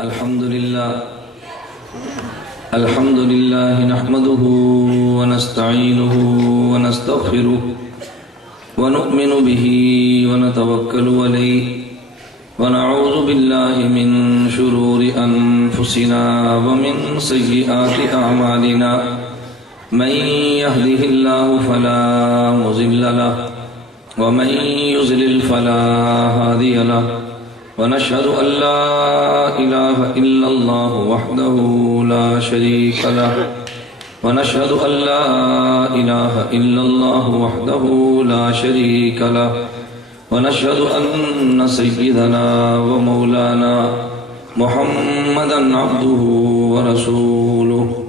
الحمد لله نحمده ونستعينه ونستغفره ونؤمن به ونتوكل عليه ونعوذ بالله من شرور أنفسنا ومن سيئات أعمالنا من يهده الله فلا مضل له ومن يضلل فلا هادي له ونشهد أن لا إله إلا الله وحده لا شريك له ونشهد أن لا إله إلا الله وحده لا شريك له ونشهد أن سيدنا ومولانا محمدا عبده ورسوله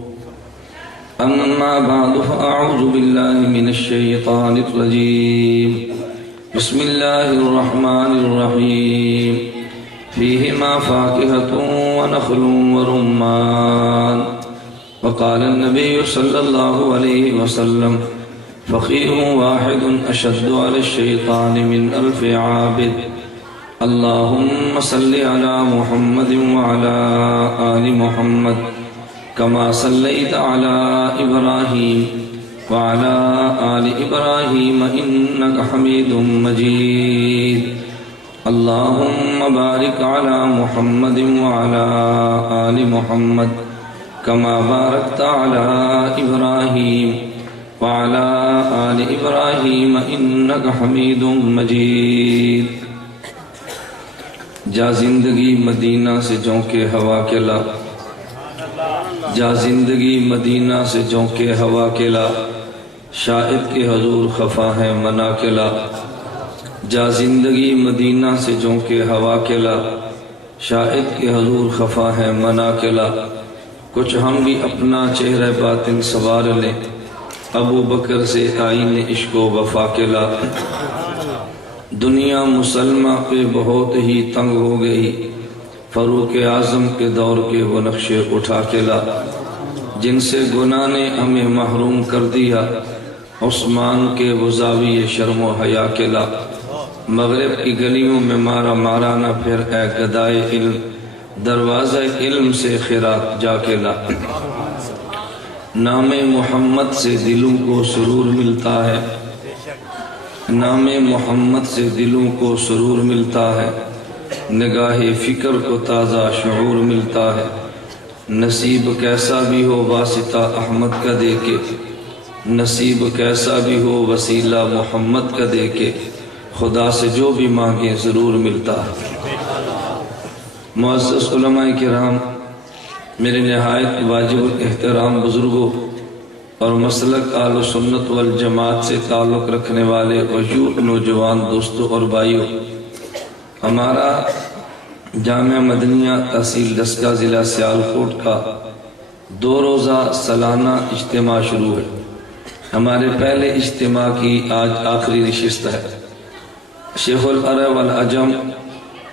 أما بعد فأعوذ بالله من الشيطان الرجيم بسم الله الرحمن الرحيم فيهما فاكهة ونخل ورمان وقال النبي صلى الله عليه وسلم فقيه واحد أشد على الشيطان من 1000 عابد اللهم صل على محمد وعلى آل محمد كما صليت على إبراهيم وعلى آل إبراهيم إنك حميد مجيد اللهم بارك على محمد وعلى آل محمد كما باركت على إبراهيم وعلى آل إبراهيم إنك حميد مجيد جا زندگی مدینہ سے جونکے ہوا کے لا جا زندگی مدینہ سے جونکے ہوا کے لا شاہد کے حضور خفا ہے منا کے لا جا زندگی مدینہ سے جونکے ہوا کے لا شاہد کے حضور خفا ہے منا کے لا کچھ ہم بھی اپنا چہرہ باطن سوار لیں ابو بکر سے آئین عشق و وفا کے لا دنیا مسلمہ پہ بہت ہی تنگ ہو گئی فاروق اعظم کے دور کے وہ نقشے اٹھا کے لا جن سے گناہ نے ہمیں محروم کر دیا عثمان کے وہ زاویے شرم و حیا کے لا مغرب کی گلیوں میں مارا مارا نہ پھر اے گدائے علم دروازہ علم سے خیرات جا کے لا نام محمد سے دلوں کو سرور ملتا ہے نام محمد سے دلوں کو سرور ملتا ہے نگاہ فکر کو تازہ شعور ملتا ہے نصیب کیسا بھی ہو واسطہ احمد کا دے کے نصیب کیسا بھی ہو وسیلہ محمد کا دے کے خدا سے جو بھی مانگے ضرور ملتا ہے معزز علماء کرام میرے نہایت واجب الاحترام بزرگوں اور مسلک اہل سنت والجماعت سے تعلق رکھنے والے وجود نوجوان دوستوں اور بھائیوں ہمارا جامعہ مدنیہ تحصیل دسکا ضلع سیالکوٹ کا 2 روزہ سالانہ اجتماع شروع ہے ہمارے پہلے اجتماع کی آج آخری نشست ہے شیخ العرب والعجم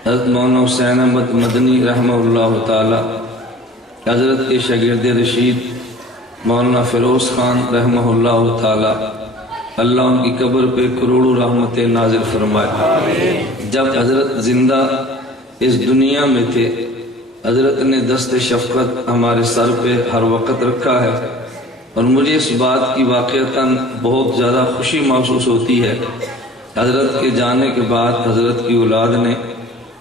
حضرت مولانا حسین احمد مدنی رحمہ اللہ تعالی حضرت کے شاگرد رشید مولانا فیروز خان رحمہ اللہ تعالی اللہ ان کی قبر پہ کروڑوں رحمتیں نازل فرمائے جب حضرت زندہ اس دنیا میں تھے حضرت نے دست شفقت ہمارے سر پہ ہر وقت رکھا ہے اور مجھے اس بات کی واقعتاً بہت زیادہ خوشی محسوس ہوتی ہے حضرت کے جانے کے بعد حضرت کی اولاد نے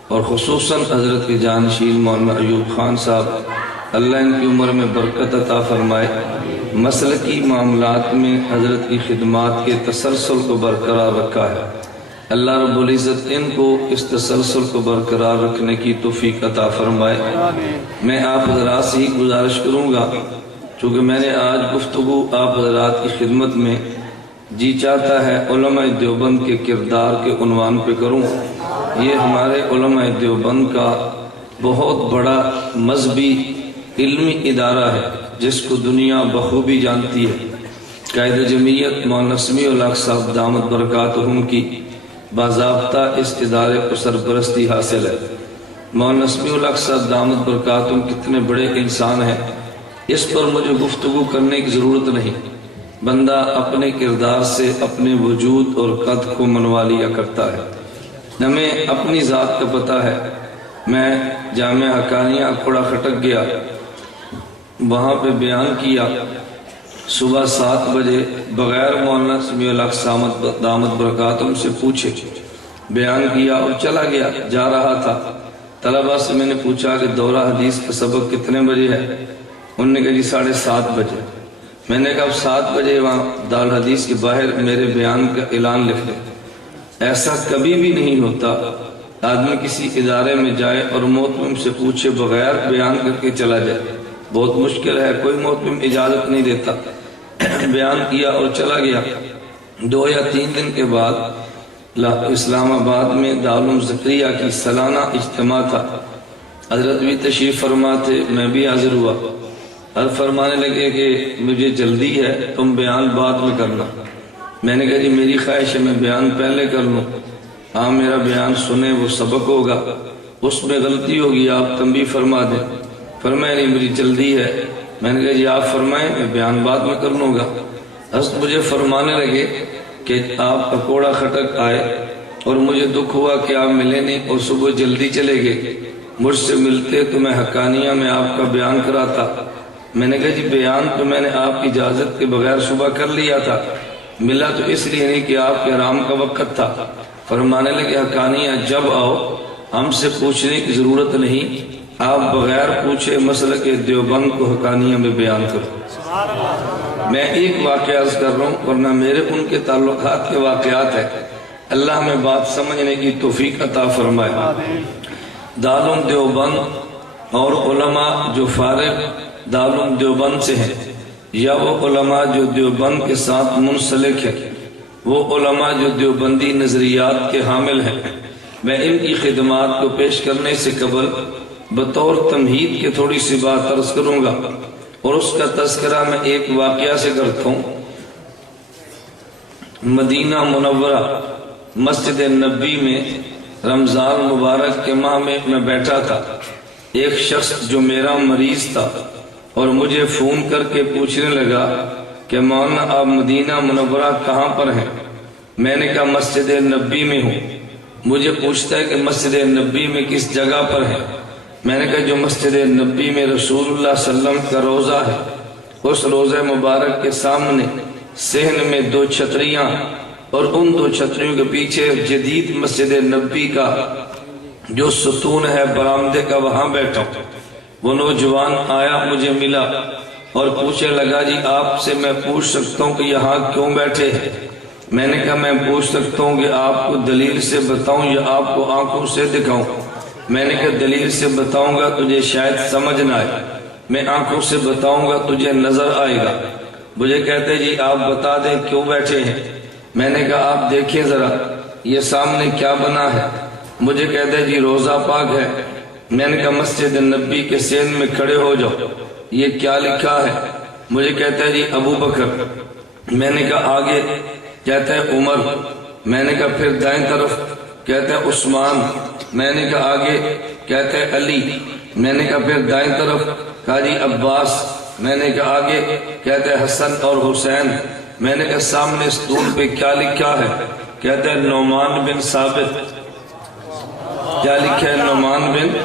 اور خصوصاً حضرت کے جانشین مولانا ایوب خان صاحب اللہ ان کی عمر میں برکت عطا فرمائے مسلکی معاملات میں حضرت کی خدمات کے تسلسل کو برقرار رکھا ہے اللہ رب العزت ان کو اس تسلسل کو برقرار رکھنے کی توفیق عطا فرمائے میں آپ حضرات سے ہی گزارش کروں گا چونکہ میں نے آج گفتگو آپ حضرات کی خدمت میں جی چاہتا ہے علماء دیوبند کے کردار کے عنوان پہ کروں یہ ہمارے علماء دیوبند کا بہت بڑا مذہبی علمی ادارہ ہے جس کو دنیا بخوبی جانتی ہے قائد جمعیت مولانا سمیع الحق صاحب دامت برکاتہم کی باضابطہ اس ادارے کو سرپرستی حاصل ہے مولانا سمیع الحق صاحب دامت برکاتہم کتنے بڑے انسان ہیں اس پر مجھے گفتگو کرنے کی ضرورت نہیں بندہ اپنے کردار سے اپنے وجود اور قد کو منوا لیا کرتا ہے ہمیں اپنی ذات کا پتہ ہے میں جامع حقانیہ کھوڑا خٹک گیا، وہاں پہ بیان کیا۔ صبح 7 بجے بغیر مولانا سمیع الحق صامت دامت برکاتہم سے پوچھے بیان کیا اور چلا گیا۔ جا رہا تھا، طلبہ سے میں نے پوچھا کہ دورہ حدیث کا سبق کتنے بجے ہے؟ انہوں نے کہا جی 7:30 بجے۔ میں نے کہا اب 7 بجے وہاں دارالحدیث کے باہر میرے بیان کا اعلان لکھ دیں۔ ایسا کبھی بھی نہیں ہوتا آدمی کسی ادارے میں جائے اور محتمم سے پوچھے بغیر بیان کر کے چلا جائے، بہت مشکل ہے، کوئی محتمم اجازت نہیں دیتا۔ بیان کیا اور چلا گیا۔ 2 یا 3 دن کے بعد اسلام آباد میں دارالعلوم زکریا کی سالانہ اجتماع تھا، حضرت بھی تشریف فرما تھے، میں بھی حاضر ہوا۔ اور فرمانے لگے کہ مجھے جلدی ہے، تم بیان بعد میں کرنا۔ میں نے کہا جی میری خواہش ہے میں بیان پہلے کر لوں، آپ میرا بیان سنیں، وہ سبق ہوگا، اس میں غلطی ہوگی آپ تنبیہ فرما دیں۔ فرمایا نہیں مجھے جلدی ہے۔ میں نے کہا جی آپ فرمائیں، میں بیان بعد میں کر لوں گا۔ حضرت مجھے فرمانے لگے کہ آپ اکوڑا خٹک آئے اور مجھے دکھ ہوا کہ آپ ملے نہیں اور صبح جلدی چلے گئے، مجھ سے ملتے تو میں حقانیہ میں آپ کا بیان کراتا۔ میں نے کہا جی بیان تو میں نے آپ کی اجازت کے بغیر صبح کر لیا تھا، ملا تو اس لیے نہیں کہ آپ کے آرام کا وقت تھا۔ فرمانے لگے حقانیہ جب آؤ ہم سے پوچھنے کی ضرورت نہیں، آپ بغیر پوچھے مسلک دیوبند کو حقانیہ میں بیان کرو۔ میں ایک واقعہ عرض کر رہا ہوں ورنہ میرے ان کے تعلقات کے واقعات ہیں، اللہ میں بات سمجھنے کی توفیق عطا فرمائے۔ دارالعلوم دیوبند اور علماء جو فارغ دارالعلوم دیوبند سے ہیں یا وہ علماء جو دیوبند کے ساتھ منسلک ہیں، وہ علماء جو دیوبندی نظریات کے حامل ہیں، میں ان کی خدمات کو پیش کرنے سے قبل بطور تمہید کے تھوڑی سی بات عرض کروں گا اور اس کا تذکرہ میں ایک واقعہ سے کرتا ہوں۔ مدینہ منورہ مسجد نبی میں رمضان مبارک کے ماہ میں بیٹھا تھا، ایک شخص جو میرا مریض تھا اور مجھے فون کر کے پوچھنے لگا کہ مولانا آپ مدینہ منورہ کہاں پر ہیں؟ میں نے کہا مسجد نبی میں ہوں۔ مجھے پوچھتا ہے کہ مسجد نبی میں کس جگہ پر ہے؟ میں نے کہا جو مسجد نبی میں رسول اللہ صلی اللہ علیہ وسلم کا روزہ ہے، اس روزہ مبارک کے سامنے صحن میں 2 چھتریاں اور ان 2 چھتریوں کے پیچھے جدید مسجد نبی کا جو ستون ہے برآمدے کا، وہاں بیٹھا ہوں۔ وہ نوجوان آیا مجھے ملا اور پوچھنے لگا جی آپ سے میں پوچھ سکتا ہوں کہ یہاں کیوں بیٹھے ہیں؟ میں نے کہا میں پوچھ سکتا ہوں کہ آپ کو دلیل سے بتاؤں یا آپ کو آنکھوں سے دکھاؤں؟ میں نے کہا دلیل سے بتاؤں گا تجھے شاید سمجھ نہ آئے، میں آنکھوں سے بتاؤں گا تجھے نظر آئے گا۔ مجھے کہتے جی آپ بتا دیں کیوں بیٹھے ہیں؟ میں نے کہا آپ دیکھیں ذرا یہ سامنے کیا بنا ہے؟ مجھے کہتے جی روزہ پاک ہے۔ میں نے کہا مسجد نبی کے صحن میں کھڑے ہو جاؤ، یہ کیا لکھا ہے؟ مجھے کہتا ہے جی ابو بکر۔ میں نے کہا آگے؟ کہتا ہے عمر۔ میں نے کہا پھر دائیں طرف؟ کہتا ہے عثمان۔ میں نے کہا آگے؟ کہتا ہے علی۔ میں نے کہا پھر دائیں طرف؟ کہا جی عباس۔ میں نے کہا آگے؟ کہتا ہے حسن اور حسین۔ میں نے کہا سامنے ستون پہ کیا لکھا ہے؟ کہتا ہے نعمان بن ثابت۔ کیا لکھا ہے؟ نعمان بن۔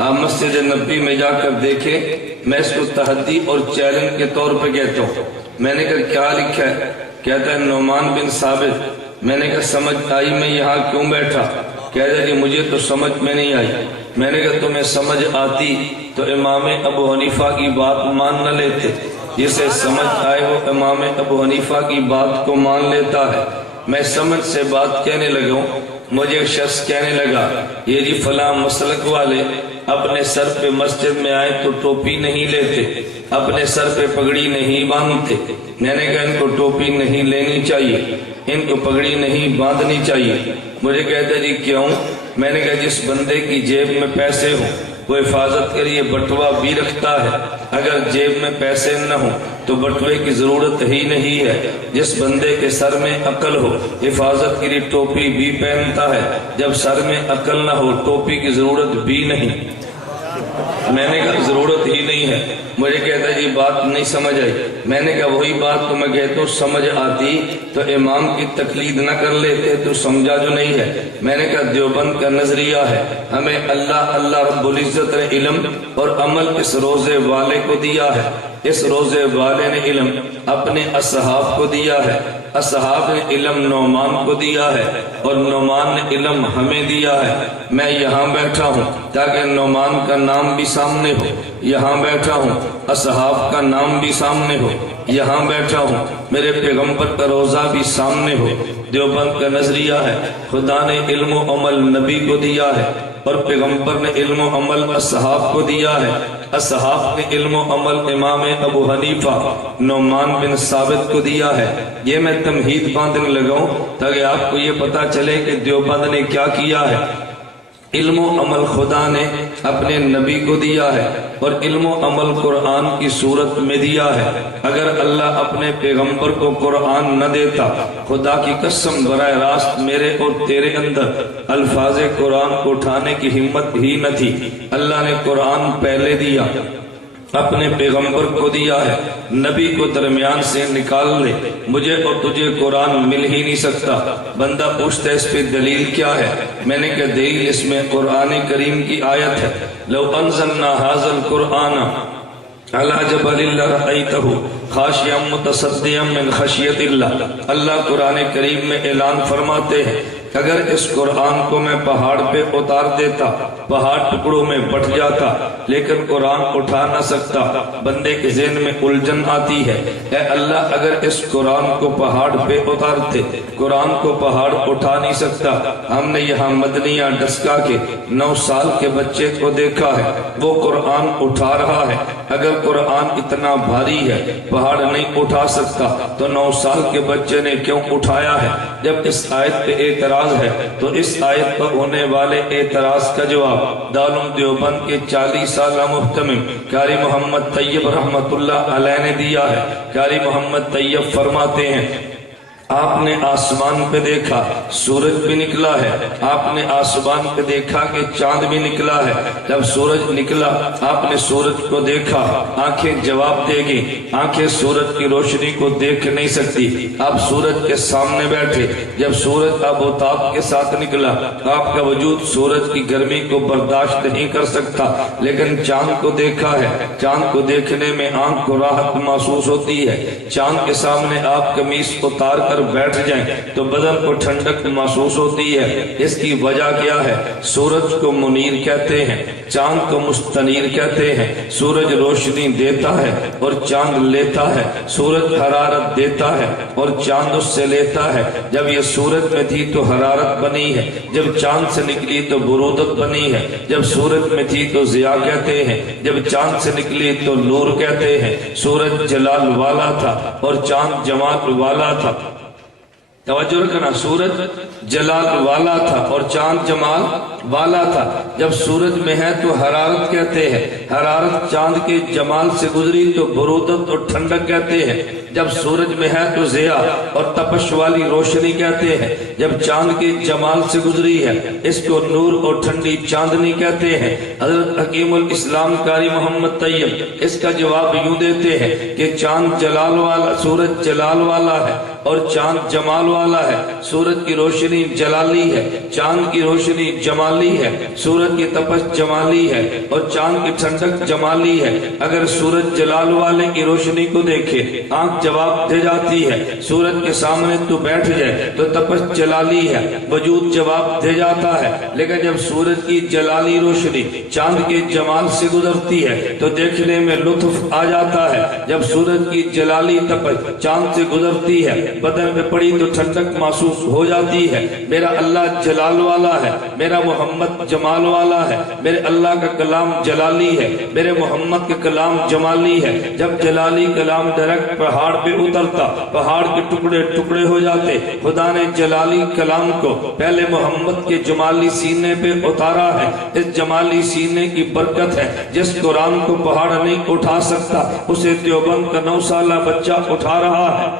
آپ مسجد نبی میں جا کر دیکھیں، میں اس کو تحدی اور چیلنج کے طور پہ کہتا ہوں۔ میں نے کہا کیا لکھا ہے؟ کہتا ہے نعمان بن ثابت۔ میں نے کہا سمجھ آئی میں یہاں کیوں بیٹھا؟ کہتا ہے جی مجھے تو سمجھ میں نہیں آئی۔ میں نے کہا تمہیں سمجھ آتی تو امام ابو حنیفہ کی بات مان نہ لیتے؟ جسے سمجھ آئے وہ امام ابو حنیفہ کی بات کو مان لیتا ہے۔ میں سمجھ سے بات کہنے لگا ہوں، مجھے ایک شخص کہنے لگا یہ جی فلاں مسلک والے اپنے سر پہ مسجد میں آئے تو ٹوپی نہیں لیتے، اپنے سر پہ پگڑی نہیں باندھتے۔ میں نے کہا ان کو ٹوپی نہیں لینی چاہیے، ان کو پگڑی نہیں باندھنی چاہیے۔ مجھے کہتے جی کیوں؟ میں نے کہا جس بندے کی جیب میں پیسے ہوں وہ حفاظت کے لیے بٹوا بھی رکھتا ہے، اگر جیب میں پیسے نہ ہوں تو بٹوے کی ضرورت ہی نہیں ہے۔ جس بندے کے سر میں عقل ہو حفاظت کے لیے ٹوپی بھی پہنتا ہے، جب سر میں عقل نہ ہو ٹوپی کی ضرورت بھی نہیں۔ میں نے کہا ضرورت ہی نہیں ہے۔ مجھے کہتا ہے جی بات نہیں سمجھ آئی. میں نے کہا وہی بات تو میں کہتا ہوں سمجھ آتی تو امام کی تقلید نہ کر لیتے, تو سمجھا جو نہیں ہے. میں نے کہا دیوبند کا نظریہ ہے ہمیں اللہ رب العزت نے علم اور عمل اس روزے والے کو دیا ہے. اس روزے والے نے علم اپنے اصحاب کو دیا ہے, اصحاب نے علم نعمان کو دیا ہے, اور نعمان نے علم ہمیں دیا ہے. میں یہاں بیٹھا ہوں تاکہ نعمان کا نام بھی سامنے ہو, یہاں بیٹھا ہوں اصحاب کا نام بھی سامنے ہو, یہاں بیٹھا ہوں میرے پیغمبر کا روزہ بھی سامنے ہو. دیوبند کا نظریہ ہے خدا نے علم و عمل نبی کو دیا ہے, اور پیغمبر نے علم و عمل اصحاب کو دیا ہے. اصحاب نے علم و عمل امام ابو حنیفہ نعمان بن ثابت کو دیا ہے. یہ میں تمہید باندھنے لگاؤں تاکہ آپ کو یہ پتا چلے کہ دیوبند نے کیا کیا ہے. علم و عمل خدا نے اپنے نبی کو دیا ہے, اور علم و عمل قرآن کی صورت میں دیا ہے. اگر اللہ اپنے پیغمبر کو قرآن نہ دیتا, خدا کی قسم براہ راست میرے اور تیرے اندر الفاظ قرآن کو اٹھانے کی ہمت ہی نہ تھی. اللہ نے قرآن پہلے دیا, اپنے پیغمبر کو دیا ہے, نبی کو درمیان سے نکال لے, مجھے اور تجھے قرآن مل ہی نہیں سکتا. بندہ پوچھتا ہے اس پہ دلیل کیا ہے؟ میں نے کہا دلیل اس میں قرآن کریم کی آیت ہے, لو انزلنا هذا القرآن على جبل لرأيته خاشعا متصدعا من خشیت اللہ. اللہ قرآن کریم میں اعلان فرماتے ہیں اگر اس قرآن کو میں پہاڑ پہ اتار دیتا پہاڑ ٹکڑوں میں بٹ جاتا, لیکن قرآن اٹھا نہ سکتا. بندے کے ذہن میں الجھن آتی ہے, اے اللہ اگر اس قرآن کو پہاڑ پہ اتارتے, قرآن کو پہاڑ اٹھا نہیں سکتا. ہم نے یہاں مدنیہ ڈسکا کے 9 سال کے بچے کو دیکھا ہے, وہ قرآن اٹھا رہا ہے. اگر قرآن اتنا بھاری ہے پہاڑ نہیں اٹھا سکتا تو 9 سال کے بچے نے کیوں اٹھایا ہے؟ جب اس آیت پہ اعتراض ہے تو اس آیت پر ہونے والے اعتراض کا جواب دارالعلوم دیوبند کے 40 سالہ محتمم قاری محمد طیب رحمت اللہ علیہ نے دیا ہے. قاری محمد طیب فرماتے ہیں آپ نے آسمان پہ دیکھا سورج بھی نکلا ہے, آپ نے آسمان پہ دیکھا کہ چاند بھی نکلا ہے. جب سورج نکلا آپ نے سورج کو دیکھا, آنکھیں جواب دے گی, آنکھیں سورج کی روشنی کو دیکھ نہیں سکتی. آپ سورج کے سامنے بیٹھے, جب سورج آبوتاب کے ساتھ نکلا آپ کا وجود سورج کی گرمی کو برداشت نہیں کر سکتا, لیکن چاند کو دیکھا ہے. چاند کو دیکھنے میں آنکھ کو راحت محسوس ہوتی ہے. چاند کے سامنے آپ قمیص اتار کر بیٹھ جائیں تو بدن کو ٹھنڈک محسوس ہوتی ہے. اس کی وجہ کیا ہے؟ سورج کو منیر کہتے ہیں, چاند کو مستنیر کہتے ہیں. سورج روشنی دیتا ہے اور چاند لیتا ہے. سورج حرارت دیتا ہے اور چاند اس سے لیتا ہے. جب یہ سورج میں تھی تو حرارت بنی ہے, جب چاند سے نکلی تو برودت بنی ہے. جب سورج میں تھی تو ضیاء کہتے ہیں, جب چاند سے نکلی تو نور کہتے ہیں. سورج جلال والا تھا اور چاند جمال والا تھا. توجہ رکھنا, سورج جلال والا تھا اور چاند جمال والا تھا. جب سورج میں ہے تو حرارت کہتے ہیں, حرارت چاند کے جمال سے گزری تو برودت اور ٹھنڈک کہتے ہیں. جب سورج میں ہے تو ضیاء اور تپش والی روشنی کہتے ہیں. جب چاند کے جمال سے گزری ہے اس کو نور اور ٹھنڈی چاندنی کہتے ہیں. حضرت حکیم الاسلام قاری محمد طیب اس کا جواب یوں دیتے ہیں کہ چاند جلال والا, سورج جلال والا ہے اور چاند جمال والا ہے. سورج کی روشنی جلالی ہے, چاند کی روشنی جمالی ہے. سورج کی تپش جمالی ہے اور چاند کی ٹھنڈک جمالی ہے. اگر سورج جلال والے کی روشنی کو دیکھے آنکھ جواب دے جاتی ہے. سورج کے سامنے تو بیٹھ جائے تو تپش جلالی ہے, وجود جواب دے جاتا ہے. لیکن جب سورج کی جلالی روشنی چاند کے جمال سے گزرتی ہے تو دیکھنے میں لطف آ جاتا ہے. جب سورج کی جلالی تپش چاند سے گزرتی ہے بدن میں پڑی تو ٹھنڈک محسوس ہو جاتی ہے. میرا اللہ جلال والا ہے, میرا محمد جمال والا ہے. میرے اللہ کا کلام جلالی ہے, میرے محمد کا کلام جمالی ہے. جب جلالی کلام ڈائریکٹ پہاڑ پہ اترتا پہاڑ کے ٹکڑے ٹکڑے ہو جاتے. خدا نے جلالی کلام کو پہلے محمد کے جمالی سینے پہ اتارا ہے. اس جمالی سینے کی برکت ہے. جس قرآن کو پہاڑ نہیں اٹھا سکتا اسے دیوبند کا 9 سالہ بچہ اٹھا رہا ہے.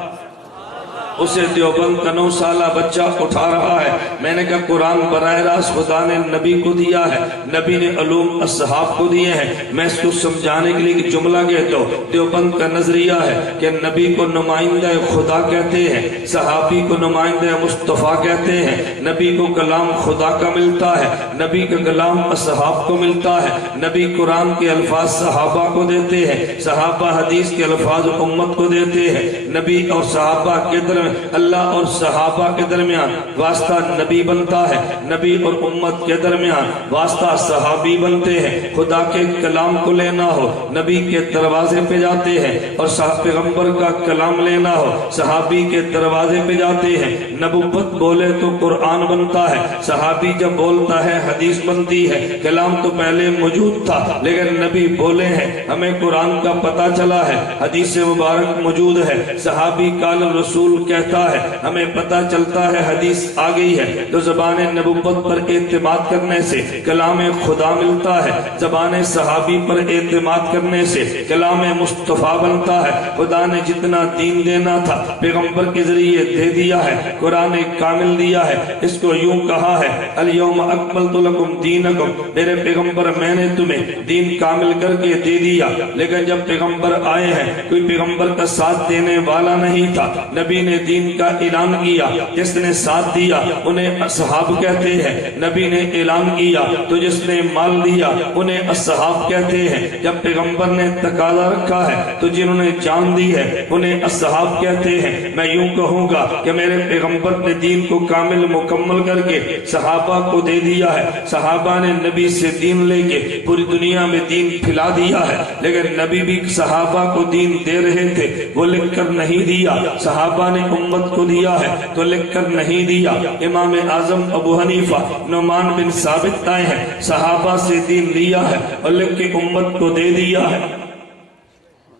اسے دیوبند کا 9 سالہ بچہ اٹھا رہا ہے۔ میں نے کہا قرآن براہ راست خدا نے نبی کو دیا ہے، نبی نے علوم اصحاب کو دیے ہیں۔ میں اس کو سمجھانے کے لیے ایک جملہ کہتا ہوں۔ دیوبند کا نظریہ ہے کہ نبی کو نمائندہ خدا کہتے ہیں، صحابی کو نمائندہ مصطفیٰ کہتے ہیں، نبی کو کلام خدا کا ملتا ہے، نبی کا کلام اصحاب کو ملتا ہے، نبی قرآن کے الفاظ صحابہ کو دیتے ہیں، صحابہ حدیث کے الفاظ امت کو دیتے ہیں۔ نبی اور صحابہ کے درمیان، اللہ اور صحابہ کے درمیان واسطہ نبی بنتا ہے، نبی اور امت کے درمیان واسطہ صحابی بنتے ہیں۔ خدا کے کلام کو لینا ہو نبی کے دروازے پہ جاتے ہیں، اور پیغمبر کا کلام لینا ہو صحابی کے دروازے پہ جاتے ہیں۔ نبوت بولے تو قرآن بنتا ہے، صحابی جب بولتا ہے حدیث بنتی ہے۔ کلام تو پہلے موجود تھا لیکن نبی بولے ہیں، ہمیں قرآن کا پتہ چلا ہے، حدیث مبارک موجود ہے، صحابی قال رسول کہتا ہے، ہمیں پتہ چلتا ہے حدیث آ گئی ہے۔ تو زبان نبوت پر اعتماد کرنے سے کلام خدا ملتا ہے، زبان صحابی پر اعتماد کرنے سے کلام مصطفیٰ بنتا ہے۔ خدا نے جتنا دین دینا تھا پیغمبر کے ذریعے دے دیا ہے، قرآن کامل دیا ہے۔ اس کو یوں کہا ہے الیوم اکملت لکم دینکم، میرے پیغمبر میں نے تمہیں دین کامل کر کے دے دیا۔ لیکن جب پیغمبر آئے ہیں کوئی پیغمبر کا ساتھ دینے والا نہیں تھا، نبی نے دین کا اعلان کیا، جس نے ساتھ دیا انہیں اصحاب کہتے ہیں، نبی نے اعلان کیا تو جس نے مال دیا انہیں اصحاب کہتے ہیں۔ جب پیغمبر نے تقاضا رکھا ہے تو جنہوں نے جان دی ہے انہیں اصحاب کہتے ہیں۔ میں یوں کہوں گا کہ میرے پیغمبر نے دین کو کامل مکمل کر کے صحابہ کو دے دیا ہے، صحابہ نے نبی سے دین لے کے پوری دنیا میں دین پھیلا دیا ہے۔ لیکن نبی بھی صحابہ کو دین دے رہے تھے، وہ لکھ کر نہیں دیا، صحابہ نے امت کو دیا ہے تو لکھ کر نہیں دیا۔ امام اعظم ابو حنیفہ نعمان بن ثابت آئے ہیں، صحابہ سے دین لیا ہے اور لکھ کے امت کو دے دیا ہے۔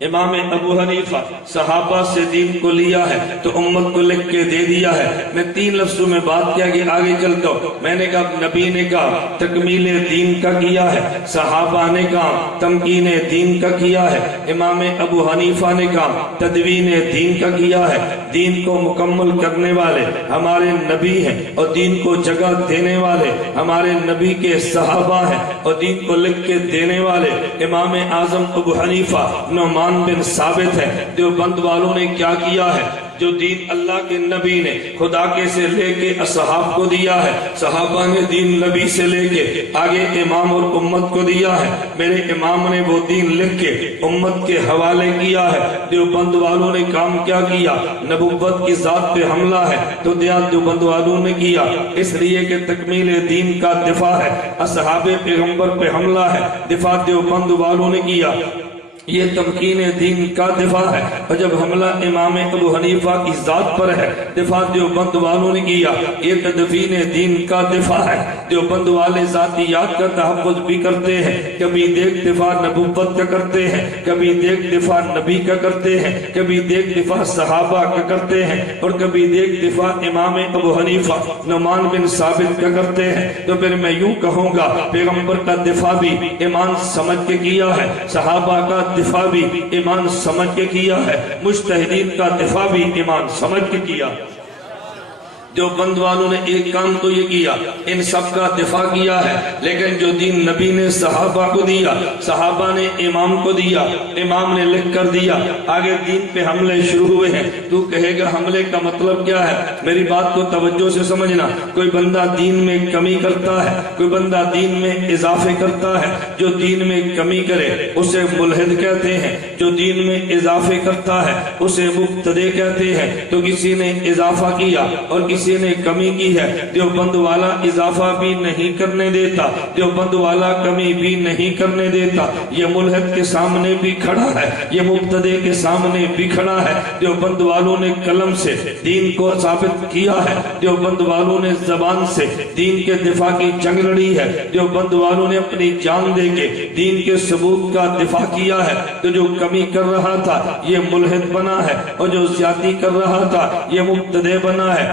امام ابو حنیفہ صحابہ سے دین کو لیا ہے تو امت کو لکھ کے دے دیا ہے۔ میں 3 لفظوں میں بات کیا کہ آگے چلتا ہوں۔ میں نے کہا نبی نے کہا تکمیل دین کا کیا ہے، صحابہ نے کہا تمکین دین کا کیا ہے، امام ابو حنیفہ نے کہا تدوین دین کا کیا ہے۔ دین کو مکمل کرنے والے ہمارے نبی ہیں اور دین کو جگہ دینے والے ہمارے نبی کے صحابہ ہیں، اور دین کو لکھ کے دینے والے امام اعظم ابو حنیفہ نعمان بن ثابت ہے۔ دیوبند والوں نے کیا کیا ہے؟ جو دین اللہ کے نبی نے خدا کے سے لے کے اصحاب کو دیا ہے، صحابہ نے دین نبی سے لے کے آگے امام اور امت کو دیا ہے۔ میرے امام نے وہ دین لکھ کے امت کے حوالے کیا ہے۔ دیوبند والوں نے کام کیا کیا؟ نبوت کی ذات پہ حملہ ہے تو دیوبند والوں نے کیا، اس لیے کہ تکمیل دین کا دفاع ہے، اصحاب پیغمبر پہ حملہ ہے، دفاع دیوبند والوں نے کیا، یہ تمکین دین کا دفاع ہے۔ اور جب حملہ امام ابو حنیفہ کی ذات پر ہے، دفاع دیوبند والوں نے کیا، یہ تدفین دین کا دفاع ہے۔ دیوبند والے ذاتیات کا تحفظ بھی کرتے ہیں، کبھی دیکھ دفاع نبوت کا کرتے ہیں، کبھی دیکھ دفاع نبی کا کرتے ہیں، کبھی دیکھ دفاع صحابہ کا کرتے ہیں، اور کبھی دیکھ دفاع امام ابو حنیفہ نعمان بن ثابت کا کرتے ہیں۔ تو پھر میں یوں کہوں گا پیغمبر کا دفاع بھی ایمان سمجھ کے کیا ہے، صحابہ کا دفاع بھی ایمان سمجھ کے کیا ہے، مجتہدین کا دفاع بھی ایمان سمجھ کے کیا۔ دیوبند والوں نے ایک کام تو یہ کیا، ان سب کا دفاع کیا ہے، لیکن جو دین نبی نے صحابہ کو دیا، صحابہ نے امام کو دیا، امام نے لکھ کر دیا، آگے دین پہ حملے شروع ہوئے ہیں۔ تو کہے گا حملے کا مطلب کیا ہے؟ میری بات کو توجہ سے سمجھنا۔ کوئی بندہ دین میں کمی کرتا ہے، کوئی بندہ دین میں اضافے کرتا ہے، جو دین میں کمی کرے اسے ملحد کہتے ہیں، جو دین میں اضافے کرتا ہے اسے مبتدع کہتے ہیں۔ تو کسی نے اضافہ کیا اور کسی نے کمی کی ہے، دیوبند والا اضافہ بھی نہیں کرنے دیتا، دیوبند والا کمی بھی نہیں کرنے دیتا، یہ ملحد کے سامنے بھی کھڑا ہے، یہ مبتدع کے سامنے بھی کھڑا ہے۔ دیوبند والوں نے قلم سے دین کو ثابت کیا ہے، دیوبند والوں نے زبان سے دین کے دفاع کی جنگ لڑی ہے، دیوبند والوں نے اپنی جان دے کے دین کے ثبوت کا دفاع کیا ہے۔ تو جو کمی کر رہا تھا یہ ملحد بنا ہے، اور جو زیادتی کر رہا تھا یہ مبتدع بنا ہے۔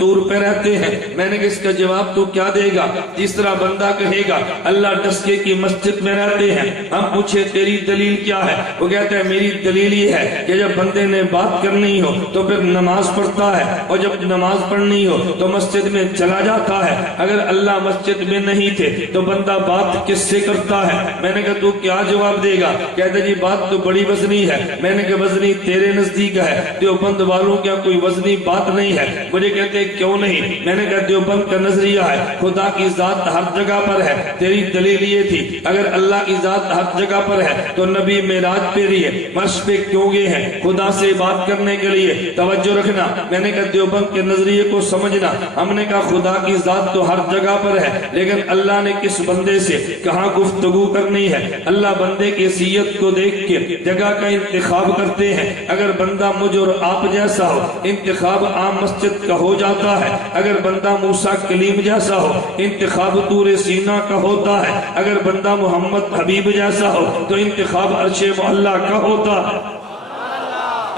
طور پہ رہتے ہیں۔ میں نے اس کا جواب تو کیا دے گا؟ تیسرا بندہ کہے گا اللہ ڈسکے کی مسجد میں رہتے ہیں۔ ہم پوچھے تیری دلیل کیا ہے؟ وہ کہتا ہے میری دلیل یہ ہے کہ جب بندے نے بات کرنی ہو تو پھر نماز پڑھتا ہے، اور جب نماز پڑھنی ہو تو مسجد میں چلا جاتا ہے۔ اگر اللہ مسجد میں نہیں تھے تو بندہ بات کس سے کرتا ہے؟ میں نے کہا تو کیا جواب دے گا؟ کہتا جی بات تو بڑی وزنی ہے۔ میں نے کہا وزنی تیرے نزدیک ہے، دیوبند والوں کیا کوئی وزنی بات نہیں ہے؟ مجھے کہتے کیوں نہیں؟ میں نے کہا دیوبند کا نظریہ ہے خدا کی ذات ہر جگہ پر ہے، تیری دلیل یہ تھی اگر اللہ کی ذات ہر جگہ پر ہے تو نبی معراج پہ رہے فرش پہ کیوں گئے ہیں؟ خدا سے بات کرنے کے لیے۔ توجہ رکھنا، میں نے کہا دیوبند کے نظریے کو سمجھنا۔ ہم نے کہا خدا کی ذات تو ہر جگہ پر ہے، لیکن اللہ نے کس بندے سے کہاں گفتگو کرنی ہے؟ اللہ بندے کی حیثیت کو دیکھ کے جگہ کا انتخاب کرتے ہیں۔ اگر بندہ مجھ اور آپ جیسا ہو انتخاب عام مسجد کا ہو جاتا ہے، اگر بندہ موسیٰ کلیم جیسا ہو انتخاب طور سینا کا ہوتا ہے، اگر بندہ محمد حبیب جیسا ہو تو انتخاب عرش معلیٰ کا ہوتا ہے،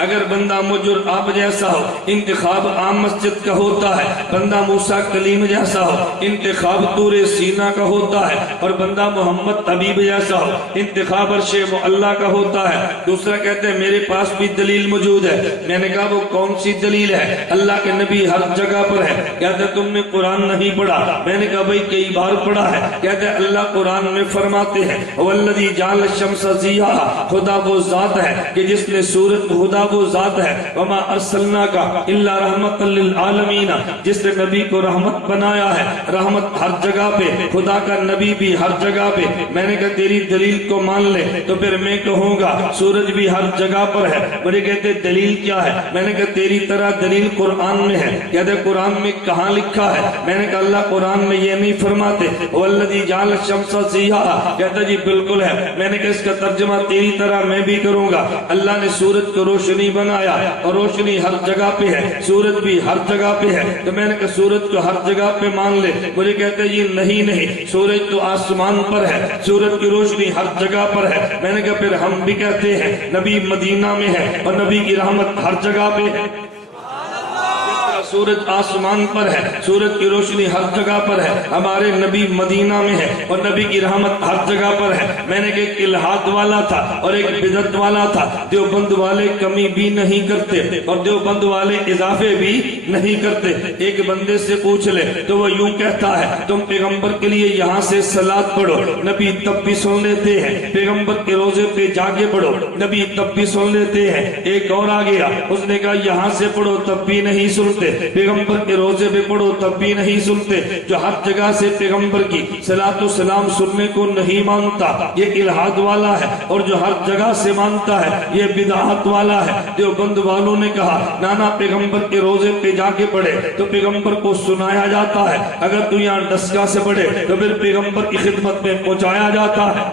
اگر بندہ مجھ اور آپ جیسا ہو انتخاب عام مسجد کا ہوتا ہے، بندہ موسیٰ کلیم جیسا ہو انتخاب طور سینا کا ہوتا ہے، اور بندہ محمد حبیب جیسا ہو انتخاب عرش معلیٰ کا ہوتا ہے۔ دوسرا کہتے ہیں میرے پاس بھی دلیل موجود ہے۔ میں نے کہا وہ کون سی دلیل ہے؟ اللہ کے نبی ہر جگہ پر ہے۔ کہتے ہیں تم نے قرآن نہیں پڑھا۔ میں نے کہا بھئی کئی بار پڑھا ہے۔ کہتے ہیں اللہ قرآن میں فرماتے ہیں وَالَّذِي جَعَلَ الشَّمْسَ ضِيَاءً، خدا وہ ذات ہے کہ جس نے سورج، خدا وہ ذات ہے وَمَا أَرْسَلْنَاكَ إِلَّا رَحْمَةً لِلْعَالَمِينَ، جس نے نبی کو رحمت بنایا ہے۔ رحمت ہر جگہ پہ، خدا کا نبی بھی ہر جگہ پہ۔ میں نے کہا تیری دلیل کو مان لے تو پھر میں کہوں گا سورج بھی ہر جگہ پر ہے۔ مجھے کہتے دلیل کیا ہے؟ میں نے کہا تیری طرح دلیل قرآن میں ہے۔ کہتے قرآن میں کہاں لکھا ہے؟ میں نے کہا اللہ قرآن میں یہ نہیں فرماتے وَالَّذِي جَعَلَ الشَّمْسَ ضِيَاءً۔ کہتا جی بالکل ہے۔ میں نے کہا اس کا ترجمہ تیری طرح میں بھی کروں گا۔ اللہ نے سورج کو روشنی بنایا اور روشنی ہر جگہ پہ ہے، سورج بھی ہر جگہ پہ ہے، تو میں نے کہا سورج کو ہر جگہ پہ مان لے۔ مجھے کہتے ہیں یہ نہیں، سورج تو آسمان پر ہے، سورج کی روشنی ہر جگہ پر ہے۔ میں نے کہا پھر ہم بھی کہتے ہیں نبی مدینہ میں ہے اور نبی کی رحمت ہر جگہ پہ ہے۔ سورج آسمان پر ہے، سورج کی روشنی ہر جگہ پر ہے، ہمارے نبی مدینہ میں ہے اور نبی کی رحمت ہر جگہ پر ہے۔ میں نے کہا ایک الہاد والا تھا اور ایک بدعت والا تھا۔ دیوبند والے کمی بھی نہیں کرتے اور دیوبند والے اضافے بھی نہیں کرتے۔ ایک بندے سے پوچھ لے تو وہ یوں کہتا ہے تم پیغمبر کے لیے یہاں سے صلاۃ پڑھو، نبی تب بھی سن لیتے ہیں۔ پیغمبر کے روزے پہ جا کے پڑھو، نبی تب بھی سن لیتے ہیں۔ ایک اور آ گیا، اس نے کہا یہاں سے پڑھو تب بھی نہیں سنتے، پیغمبر کے روزے پہ پڑھو تب بھی نہیں سنتے۔ جو ہر جگہ سے پیغمبر کی صلاۃ و سلام سننے کو نہیں مانتا یہ الہاد والا ہے، اور جو ہر جگہ سے مانتا ہے یہ بدعت والا ہے۔ دیوبند والوں نے کہا نانا پیغمبر کے روزے پہ جا کے پڑھے تو پیغمبر کو سنایا جاتا ہے، اگر تو یہاں ڈسکا سے پڑھے تو پھر پیغمبر کی خدمت میں پہنچایا جاتا ہے،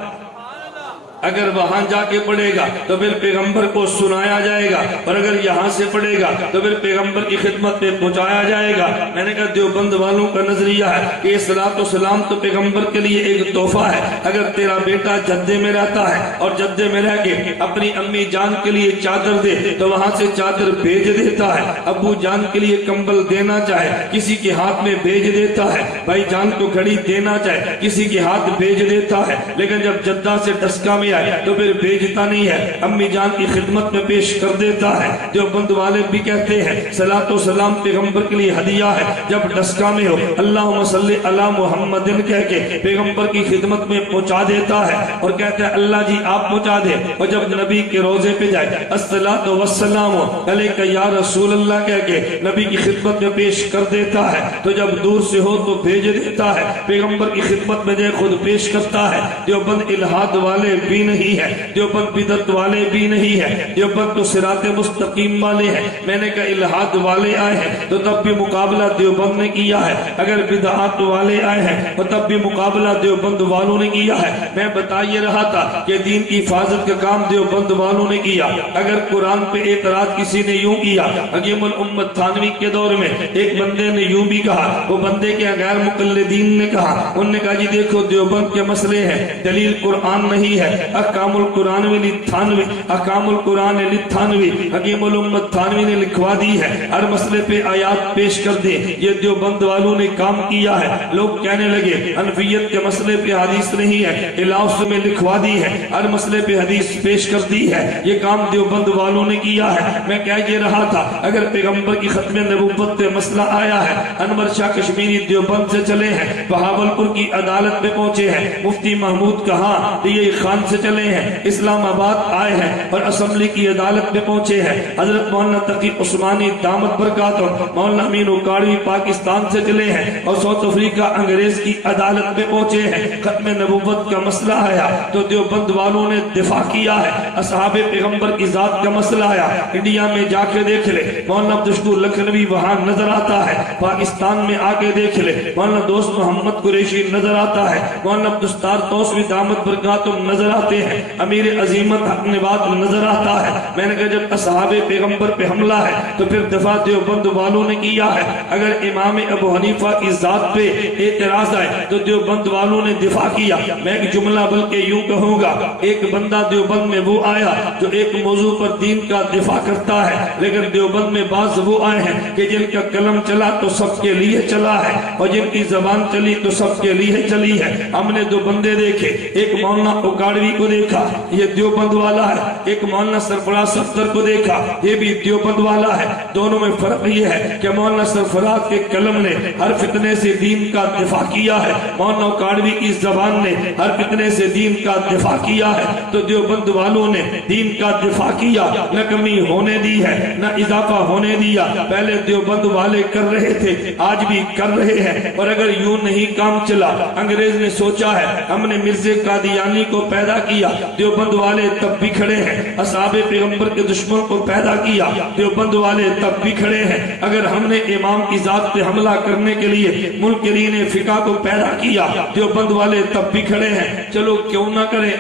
اگر وہاں جا کے پڑھے گا تو پھر پیغمبر کو سنایا جائے گا، اور اگر یہاں سے پڑھے گا تو پھر پیغمبر کی خدمت میں پہنچایا جائے گا۔ میں نے کہا دیوبند والوں کا نظریہ ہے کہ یہ صلاۃ و سلام تو پیغمبر کے لیے ایک تحفہ ہے۔ اگر تیرا بیٹا جدے میں رہتا ہے اور جدے میں رہ کے اپنی امی جان کے لیے چادر دے تو وہاں سے چادر بھیج دیتا ہے، ابو جان کے لیے کمبل دینا چاہے کسی کے ہاتھ میں بھیج دیتا ہے، بھائی جان کو گھڑی دینا چاہے کسی کے ہاتھ بھیج دیتا ہے، لیکن جب جدہ سے ڈسکا میں تو پھر بھیجتا نہیں ہے، امی جان کی خدمت میں پیش کر دیتا ہے۔ دیوبند والے بھی کہتے ہیں صلاۃ و سلام پیغمبر کے لیے ہدیہ ہے، جب ڈسکا میں ہو اللہم صلی علی محمد کہہ کے پیغمبر کی خدمت میں پہنچا دیتا ہے اور کہتا ہے اللہ جی آپ پہنچا دے، اور جب نبی کے روزے پہ جائے الصلاۃ والسلام علیک یا رسول اللہ کہہ کے نبی کی خدمت میں پیش کر دیتا ہے، تو جب دور سے ہو تو بھیج دیتا ہے، پیغمبر کی خدمت میں جائے خود پیش کرتا ہے۔ دیوبند الہاد والے بھی نہیں ہے، دیوبند بدعت والے بھی نہیں ہے، دیوبند تو صراط مستقیم والے ہیں۔ میں نے کہا الہاد والے آئے ہیں تو تب بھی مقابلہ دیوبند نے کیا ہے، اگر بدعات والے آئے ہیں تو تب بھی مقابلہ دیوبند والوں نے کیا ہے۔ میں بتا یہ رہا تھا کہ دین کی حفاظت کا کام دیوبند والوں نے کیا۔ اگر قرآن پہ اعتراض کسی نے یوں کیا، حکیم الامت تھانوی کے دور میں ایک بندے نے یوں بھی کہا، وہ بندے کے غیر مقلدین نے کہا، انہوں نے کہا جی دیکھو دیوبند کے مسئلے ہیں، دلیل قرآن نہیں ہے، احکام القرآن ولی تھانوی، احکام القرآن علی تھانوی، حکیم الامت تھانوی نے لکھوا دی ہے، ہر مسئلے پہ آیات پیش کر دیں۔ یہ دیوبند والوں نے کام کیا ہے۔ لوگ کہنے لگے حنفیت کے مسئلے پہ حدیث نہیں ہے، علاوہ میں لکھوا دی ہے، ہر مسئلے پہ حدیث پیش کر دی ہے۔ یہ کام دیوبند والوں نے کیا ہے۔ میں کہہ یہ رہا تھا اگر پیغمبر کی ختم نبوت پہ مسئلہ آیا ہے، انور شاہ کشمیری دیوبند سے چلے ہیں، بہاولپور کی عدالت میں پہنچے ہیں، مفتی محمود کہاں یہ خان سے چلے ہیں، اسلام آباد آئے ہیں اور اسمبلی کی عدالت میں پہنچے ہیں، حضرت مولانا تقی عثمانی دامت برکاتہ، مولانا امین اکاڑوی پاکستان سے چلے ہیں اور ساؤتھ افریقہ انگریز کی عدالت میں پہنچے ہیں۔ ختم نبوت کا مسئلہ آیا تو دیوبند والوں نے دفاع کیا ہے۔ اصحاب پیغمبر کی ذات کا مسئلہ آیا، انڈیا میں جا کے دیکھ لے، مولانا عبدالشکور لکھنوی وہاں نظر آتا ہے، پاکستان میں آ کے دیکھ لے، مولانا دوست محمد قریشی نظر آتا ہے، مولانا عبدالستار توسوی دامت برکاتہ نظر آتے ہیں، امیر عظیمت حق نواد نظر آتا ہے۔ میں نے کہا جب اصحاب پیغمبر پہ حملہ ہے تو پھر دفاع دیوبند والوں نے کیا ہے۔ اگر امام ابو حنیفہ کی ذات پہ اعتراض آئے تو دیوبند والوں نے دفاع کیا۔ میں ایک جملہ بلکہ یوں کہوں گا، ایک بندہ دیوبند میں وہ آیا جو ایک موضوع پر دین کا دفاع کرتا ہے، لیکن دیوبند میں بعض وہ آئے ہیں کہ جن کا قلم چلا تو سب کے لیے چلا ہے اور جن کی زبان چلی تو سب کے لیے چلی ہے۔ ہم نے دو بندے دیکھے، ایک مولانا اکاڑوی کو دیکھا، یہ دیوبند والا ہے، ایک مولانا سرفراز صفدر کو دیکھا، یہ بھی دیوبند والا ہے۔ دونوں میں فرق یہ ہے کہ مولانا سرفراز کے قلم نے ہر فتنے سے دین کا دفاع کیا ہے، مولانا اکاڑوی کی زبان نے ہر فتنے سے دین کا دفاع کیا ہے۔ تو دیوبند والوں نے دین کا دفاع کیا، نہ کمی ہونے دی ہے نہ اضافہ ہونے دیا۔ پہلے دیوبند والے کر رہے تھے، آج بھی کر رہے ہیں، اور اگر یوں نہیں کام چلا، انگریز نے سوچا ہے ہم نے مرزا قادیانی کو پیدا کیا، دیوبند والے تب بھی کھڑے ہیں۔ اصحاب پیغمبر کے دشمن کو پیدا کیا، دیوبند والے تب بھی کھڑے ہیں۔ اگر ہم نے امام کی ذات پہ حملہ کرنے کے لیے منکرین فقہ کو پیدا کیا، دیوبند والے تب بھی کھڑے ہیں۔ چلو کیوں نہ کریں،